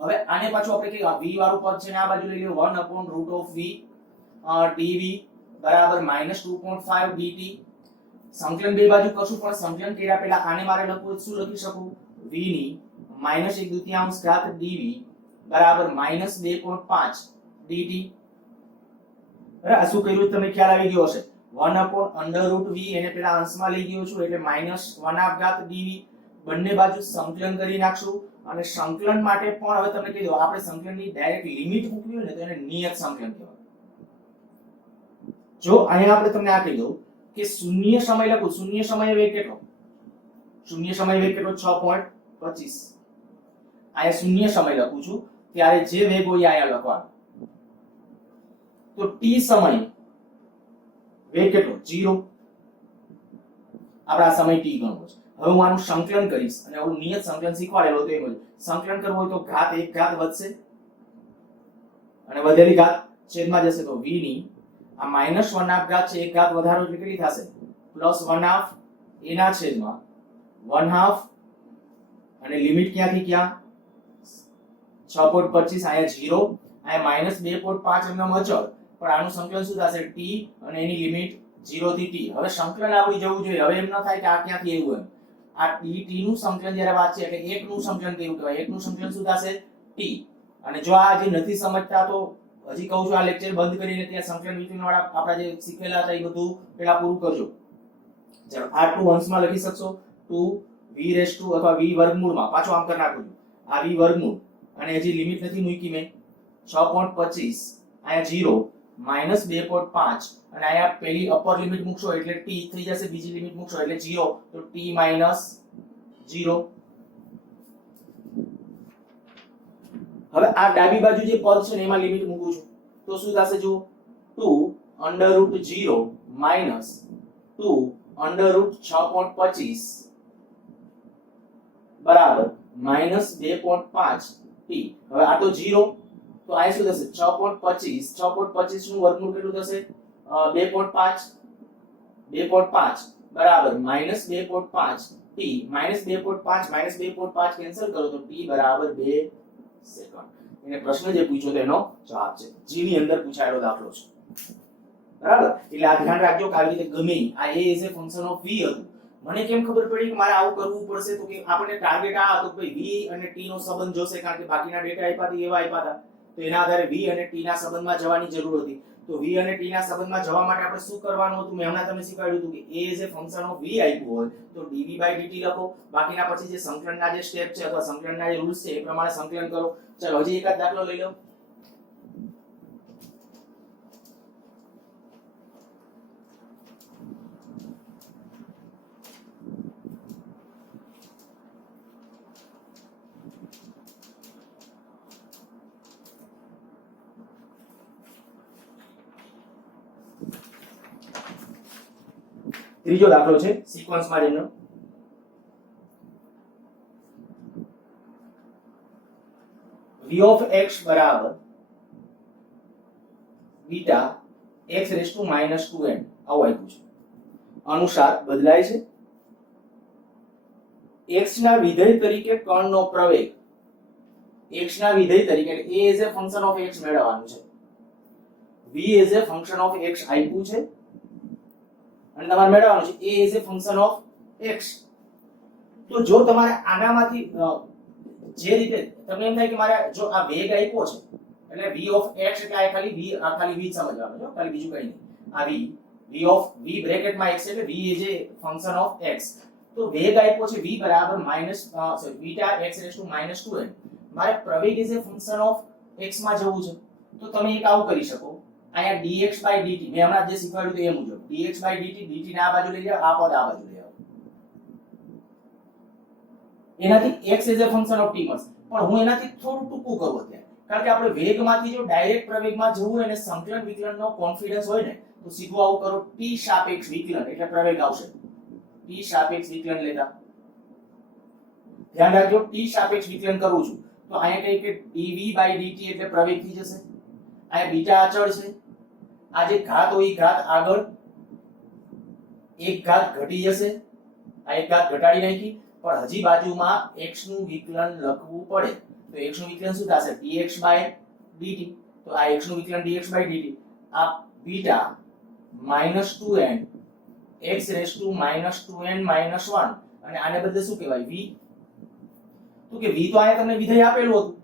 હવે આને પાછું આપણે કે v વાળું પદ છે ને આ બાજુ લઈ લો 1/√v dv બરાબર -2.5 dt. સંકલન બે બાજુ કરશું, પણ સંકલન કર્યા પહેલા આને મારે લખવું, શું લખી શકું? v ની -1/2 ઘાત dv બરાબર -2.5 dt. બરાબર, આ શું કર્યું તમને ખ્યાલ આવી ગયો હશે. 1/√v એને પેલા અંશમાં લઈ ગયો છું એટલે -1/2 ઘાત dv. બંને બાજુ સંકલન કરી નાખશું. અને સંકલન માટે પણ હવે તમને કહી દઉં, આપણે સંકલનની ડાયરેક્ટ લિમિટ મૂકવી હોય ને તો એને નિયત સંકલન કહેવાય. જો અહીંયા આપણે તમને આ કહી દઉં કે શૂન્ય સમય લખું, શૂન્ય સમય વેગ કેટલો? શૂન્ય સમય વેગ કેટલો 6.25. અહીંયા શૂન્ય સમય લખું છું ત્યારે જે વેગ હોય અહીંયા લખવાનો. તો t સમય વેગ કેટલો 0. આપણા સમય t ગણવો છે. હવે હું આનું સંકલન કરીશ અને ઓલું નિયત સંકલન શીખવાડેલો તો એમ સંકલન કરવું હોય તો ઘાત એક ઘાત વધશે અને વધેલી ઘાત છેદમાં જશે, તો v ની આ -1/2 ઘાત છે, એક ઘાત વધારો એટલે કેટલી થશે? +1/2 એના છેદમાં 1/2 અને લિમિટ ક્યાંથી ક્યાં? 6.25 અહીંયા 0, અહીંયા -2.5 એમનો અચળ, પણ આનું સંકલન શું થશે? t અને એની લિમિટ 0 થી t. હવે સંકલન આવી જવું જોઈએ. હવે એમ ન થાય કે આ ક્યાંથી આવ્યું એમ. આ t નું સંકલન જ્યારે વાત છે એટલે એક નું સંકલન કેવું કહેવાય? એક નું સંકલન શું થશે? t. અને જો આ જે નથી સમજતા તો હજી કહું છું, આ લેક્ચર બંધ કરીને ત્યાં સંકલન વિધિનો વાળા આપણા જે શીખેલા હતા એ બધું પેલા પૂરું કરજો. ચાલો આ 2 અંશમાં લખી શકશો 2v અથવા v વર્ગમૂળમાં, પાછો આમ કરી નાખું છું આ v વર્ગમૂળ અને હજી લિમિટ નથી મૂકી મેં. 6.25 અહીંયા 0 -2.5 અને અહીંયા પેલી અપર લિમિટ મૂકશો એટલે t થઈ જશે, બીજી લિમિટ મૂકશો એટલે 0, તો t - 0. હવે આ ડાબી બાજુ જે પદ છે ને એમાં લિમિટ મૂકું છું તો શું થશે? જુઓ 2√0 - 2√6.25 બરાબર -2.5 t. હવે આ તો 0, તો આ શું થશે? 6.25 નું વર્ગમૂળ કેટલું થશે? 2.5 બરાબર -2.5 t. -2.5 કેન્સલ કરો તો t બરાબર 2 સેકન્ડ. એને પ્રશ્ન જે પૂછ્યો તો એનો જવાબ છે, g ની અંદર પૂછાયેલો દાખલો છે. બરાબર, એટલે આ ધ્યાન રાખજો કે આવી રીતે ગમે આ a is a function of v હતું. મને કેમ ખબર પડી કે મારે આવું કરવું પડશે? તો કે આપણે ટાર્ગેટ આ હતો કે ભાઈ v અને t નો સંબંધ જોશે, કારણ કે બાકીના ડેટા આપ્યા હતા એવા આપ્યા હતા, તો એના આધારે v અને t ના સંબંધમાં જવાની જરૂર હતી. તો v અને t ના સંબંધમાં જવા માટે આપણે શું કરવાનું હતું? મેં હમણાં તમને શીખવાડ્યું હતું કે a is a function of v આપ્યું હોય તો dv/dt લખો, બાકીના પછી જે સંકલનના જે સ્ટેપ છે અથવા સંકલનના જે રૂલ્સ છે એ પ્રમાણે સંકલન કરો. ચાલો હજી એકાદ દાખલો લઈ લો. ત્રીજો દાખલો છે સિક્વન્સમાં જેનો v of x બરાબર beta x raise to minus 2n આવું આપ્યું છે. અનુસાર બદલાય છે. x ના વિધેય તરીકે કણનો પ્રવેગ x ના વિધેય તરીકે a as a function of x મેળવવાનું છે. v as a function of x આપ્યું છે અને તમારે મેળવવાનું છે a as a function of x. તો જો તમારે આનામાંથી જે રીતે તમને એમ થાય કે મારે જો આ વેગ આપ્યો છે એટલે v ઓફ x એટલે આ ખાલી v સમજવાનું છે, ખાલી બીજું કંઈ નહીં. આ v ઓફ v બ્રેકેટમાં x એટલે v as a function of x. તો વેગ આપ્યો છે v બરાબર beta x raise to minus 2n. મારે પ્રવેગ as a function of x માં જવું છે તો તમે એક આવું કરી શકો. અહીંયા dx dt મેં હમણાં જે શીખવાડ્યું હતું એ મુજબ dx dt dt ને આ બાજુ લઈ જાઓ, આ પદ આ બાજુ લઈ આવો. એનાથી x as a function of t મળશે. પણ હું એનાથી થોડું ટૂંકું કરું અત્યારે, કારણ કે આપણે વેગમાંથી જો ડાયરેક્ટ પ્રવેગમાં જવું અને સંકલન વિકલનનો કોન્ફિડન્સ હોય ને તો સીધું આવું કરો t સાપેક્ષ વિકલન એટલે પ્રવેગ આવશે. t સાપેક્ષ વિકલન લેતા ધ્યાન રાખજો, t સાપેક્ષ વિકલન કરું છું તો અહીંયા કઈ કે dv dt એટલે પ્રવેગ થઈ જશે. અહીંયા બીટા અચળ છે, આ જે ઘાત હોય ઘાત આગળ એક ઘાત ઘટી જશે, આ એક ઘાત ઘટાડી નાખી, પણ હજી બાજુમાં x નું વિકલન લખવું પડે તો x નું વિકલન શું થશે dx dt. તો આ x નું વિકલન dx dt આ beta -2n x raise to -2n -1 અને આને બદલે શું કહેવાય v. તો કે v તો આયા તમને વિધેય આપેલું હતું.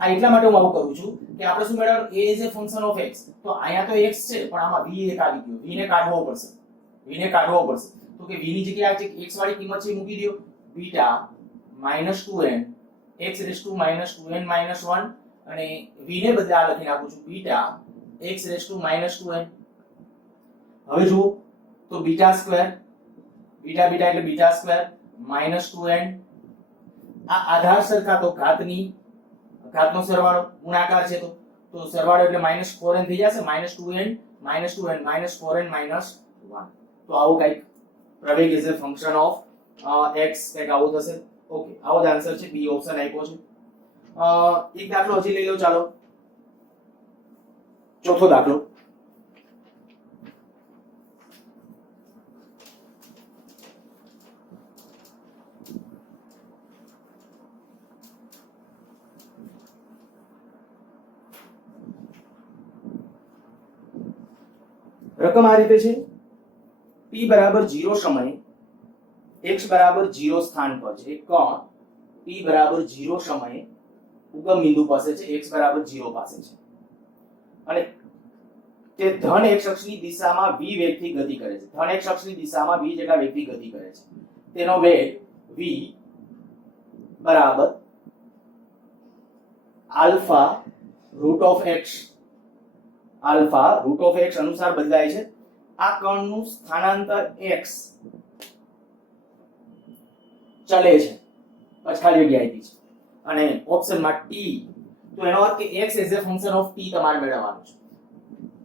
આ એટલા માટે હું આવું કરું છું કે આપણે શું મેળવવાનું a is a function of x. તો અહીંયા તો x છે પણ આમાં v એક આવી ગયો, v ને કાઢવો પડશે, v ને કાઢવો પડશે. તો કે v ની જગ્યાએ આ જે x વાળી કિંમત છે મૂકી દો beta -2n x raise to -2n -1 અને v ને બદલે આ લખી નાખું છું beta x raise to -2n. હવે જુઓ તો બીટા સ્ક્વેર બીટા એટલે બીટા સ્ક્વેર -2n આ આધાર સરખા તો ઘાતનો સરવાળો ગુણાકાર છે તો સરવાળો એટલે -4n થઈ જશે. -2n -4n -1 તો આવું કઈક પ્રવેગ is a function of x કઈક આવું થશે. ઓકે, આવો જ આન્સર છે, બી ઓપ્શન આપ્યો છે. એક દાખલો હજી લઈ લો, ચાલો ચોથો દાખલો. રકમ આ રીતે છે t બરાબર 0 સમયે x બરાબર 0 સ્થાન પર છે એક કણ t બરાબર 0 સમયે ઉગમ બિંદુ પાસે છે, x બરાબર 0 પાસે છે અને તે ધન x અક્ષની દિશામાં v વેગથી ગતિ કરે છે. ધન x અક્ષની દિશામાં v જેટલા વેગથી ગતિ કરે છે. તેનો વેગ v બરાબર આલ્ફા રૂટ ઓફ x અનુસાર બદલાય છે. આ કણનું સ્થાનાંતર x ચલે છે પછી ખાલી જગ્યા આપી છે અને ઓપ્શનમાં t. તો એનો અર્થ કે x as a function of t તમારે મેળવવાનું છે.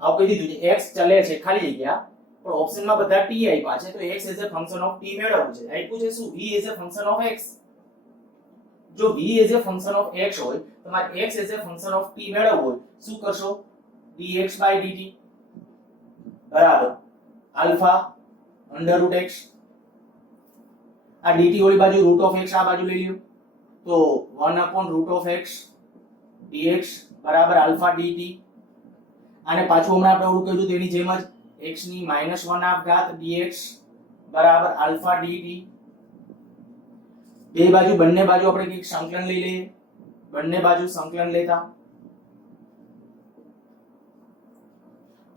આવું કહી દીધું છે x ચલે છે ખાલી જગ્યા, પણ ઓપ્શનમાં બધા t આપ્યા છે તો x as a function of t મેળવવું છે. આપ્યું છે શું v as a function of x. જો v as a function of x હોય તમારે x as a function of t મેળવવું હોય શું કરશો dx dt બરાબર આલ્ફા અંડર રૂટ x. આ dt ઓલી બાજુ રૂટ ઓફ x આ બાજુ લઈ લ્યો તો 1 રૂટ ઓફ x dx બરાબર આલ્ફા dt. આને પાછું હમણાં આપણે ઓલું કહ્યું તેની જેમ જ x ની -1/2 ઘાત dx બરાબર આલ્ફા dt. બંને બાજુ આપણે કંઈક સંકલન લઈ લઈએ, બંને બાજુ સંકલન લેતા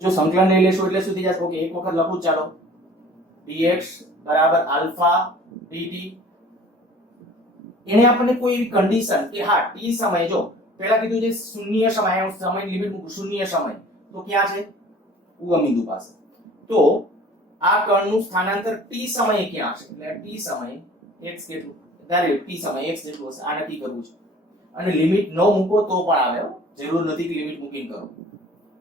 જો સંકલન લઈ લેશો એટલે શું થઈ જશે. ઓકે, એક વખત લખું ચાલો dx બરાબર આલ્ફા dt. એને આપણને કોઈ એવી કન્ડિશન કે હા t સમય જો પહેલા કીધું છે શૂન્ય સમય લિમિટ મૂકું શૂન્ય સમય તો ક્યાં છે ઉગમ બિંદુ પાસે. તો આ કણનું સ્થાનાંતર t સમયે ક્યાં છે એટલે t સમયે x કેટલું ધારે t સમયે x જેટલું હશે. આ નક્કી કરવું છે અને લિમિટ ન મૂકો તો પણ આવે, જરૂર નથી કે લિમિટ મૂકીને કરો.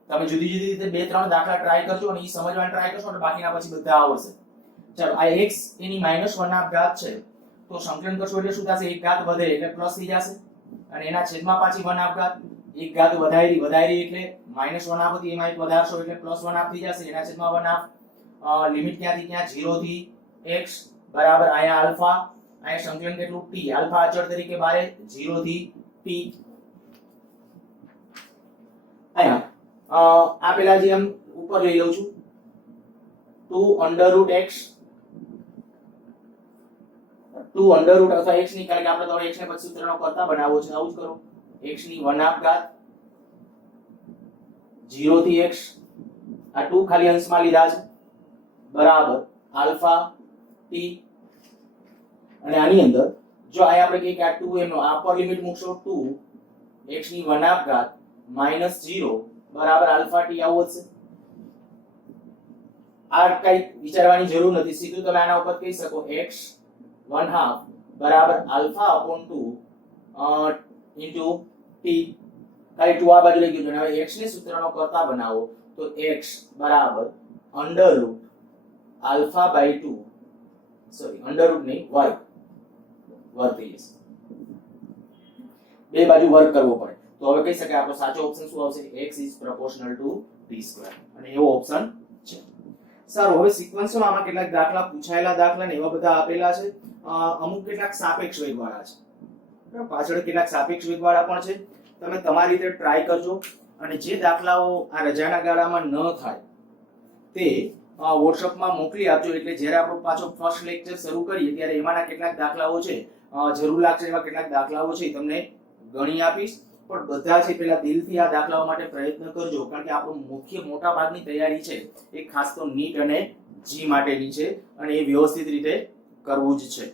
તમે જુદી જુદી રીતે બે ત્રણ દાખલા ટ્રાય કરજો અને એ સમજવાનો ટ્રાય કરશો એટલે બાકીના પછી બધા આવડશે. ચાલો આ x એની -1/2 ઘાત છે તો સંકલન કરશો એટલે શું થશે? એક ઘાત વધે એટલે પ્લસ થઈ જશે અને એના છેદમાં પાછી 1/2 ઘાત, એક ઘાત વધારી એટલે -1/2 હતી એમાં એક વધારશો એટલે +1/2 થઈ જશે. એના છેદમાં 1/2 લિમિટ ક્યાંથી ક્યાં 0 થી x બરાબર અહીંયા આલ્ફા, અહીંયા સંકલન કેટલું t, આલ્ફા અચળ તરીકે બારે 0 થી t. અહીંયા આપેલા જે આમ ઉપર લઈ લઉં છું 2√x 2 અથવા x ની, કારણ કે આપણે તો x ને પછી સૂત્રનો કરતા બનાવવો છે, આવું જ કરો. x ની 1/2 ઘાત 0 થી x, આ 2 ખાલી અંશમાં લીધા છે બરાબર આલ્ફા t. અને આની અંદર જો આ આપણે કહીએ કે આ 2 એનો અપર લિમિટ મૂકશો 2 x ની 1/2 ઘાત -0 બરાબર આલ્ફા t આવું હશે. આ કઈ વિચારવાની જરૂર નથી, સીધું તમે આના ઉપર કહી શકો x 1/2 બરાબર આલ્ફા અપોન 2 ઇન્ટુ t. ખાલી 2 આ બાજુ લઈ ગયું. હવે x ને સૂત્રનો કરતા બનાવો તો x બરાબર under root alpha by 2, sorry under root નહીં વર્ગ થઈ જશે. બે બાજુ વર્ગ કરવો પડે તો હવે કહી શકાય આપણો સાચો ઓપ્શન શું આવશે? x is proportional to t², અને એવો ઓપ્શન છે. સારું, હવે સિક્વન્સમાં આમાં કેટલાક દાખલા પૂછાયેલા દાખલા ને એવા બધા આપેલા છે. અમુક કેટલાક સાપેક્ષ વેગવાળા છે, બરાબર, પાછળ કેટલાક સાપેક્ષ વેગવાળા પણ છે. તમે તમારી રીતે ટ્રાય કરજો અને જે દાખલાઓ આ રજાના ગાળામાં ન થાય તે વોટ્સઅપમાં મોકલી આપજો, એટલે જ્યારે આપણો પાછો ફર્સ્ટ લેક્ચર શરૂ કરીએ ત્યારે એમાંના કેટલાક દાખલાઓ છે જરૂર લાગશે એવા કેટલાક દાખલાઓ છે તમને ગણી આપીશ. પણ બધા છે પેલા દિલથી આ દાખલાઓ માટે પ્રયત્ન કરજો, કારણ કે આપણું મુખ્ય મોટા ભાગની તૈયારી છે એ ખાસ તો નીટ અને જી માટેની છે અને એ વ્યવસ્થિત રીતે કરવું જ છે.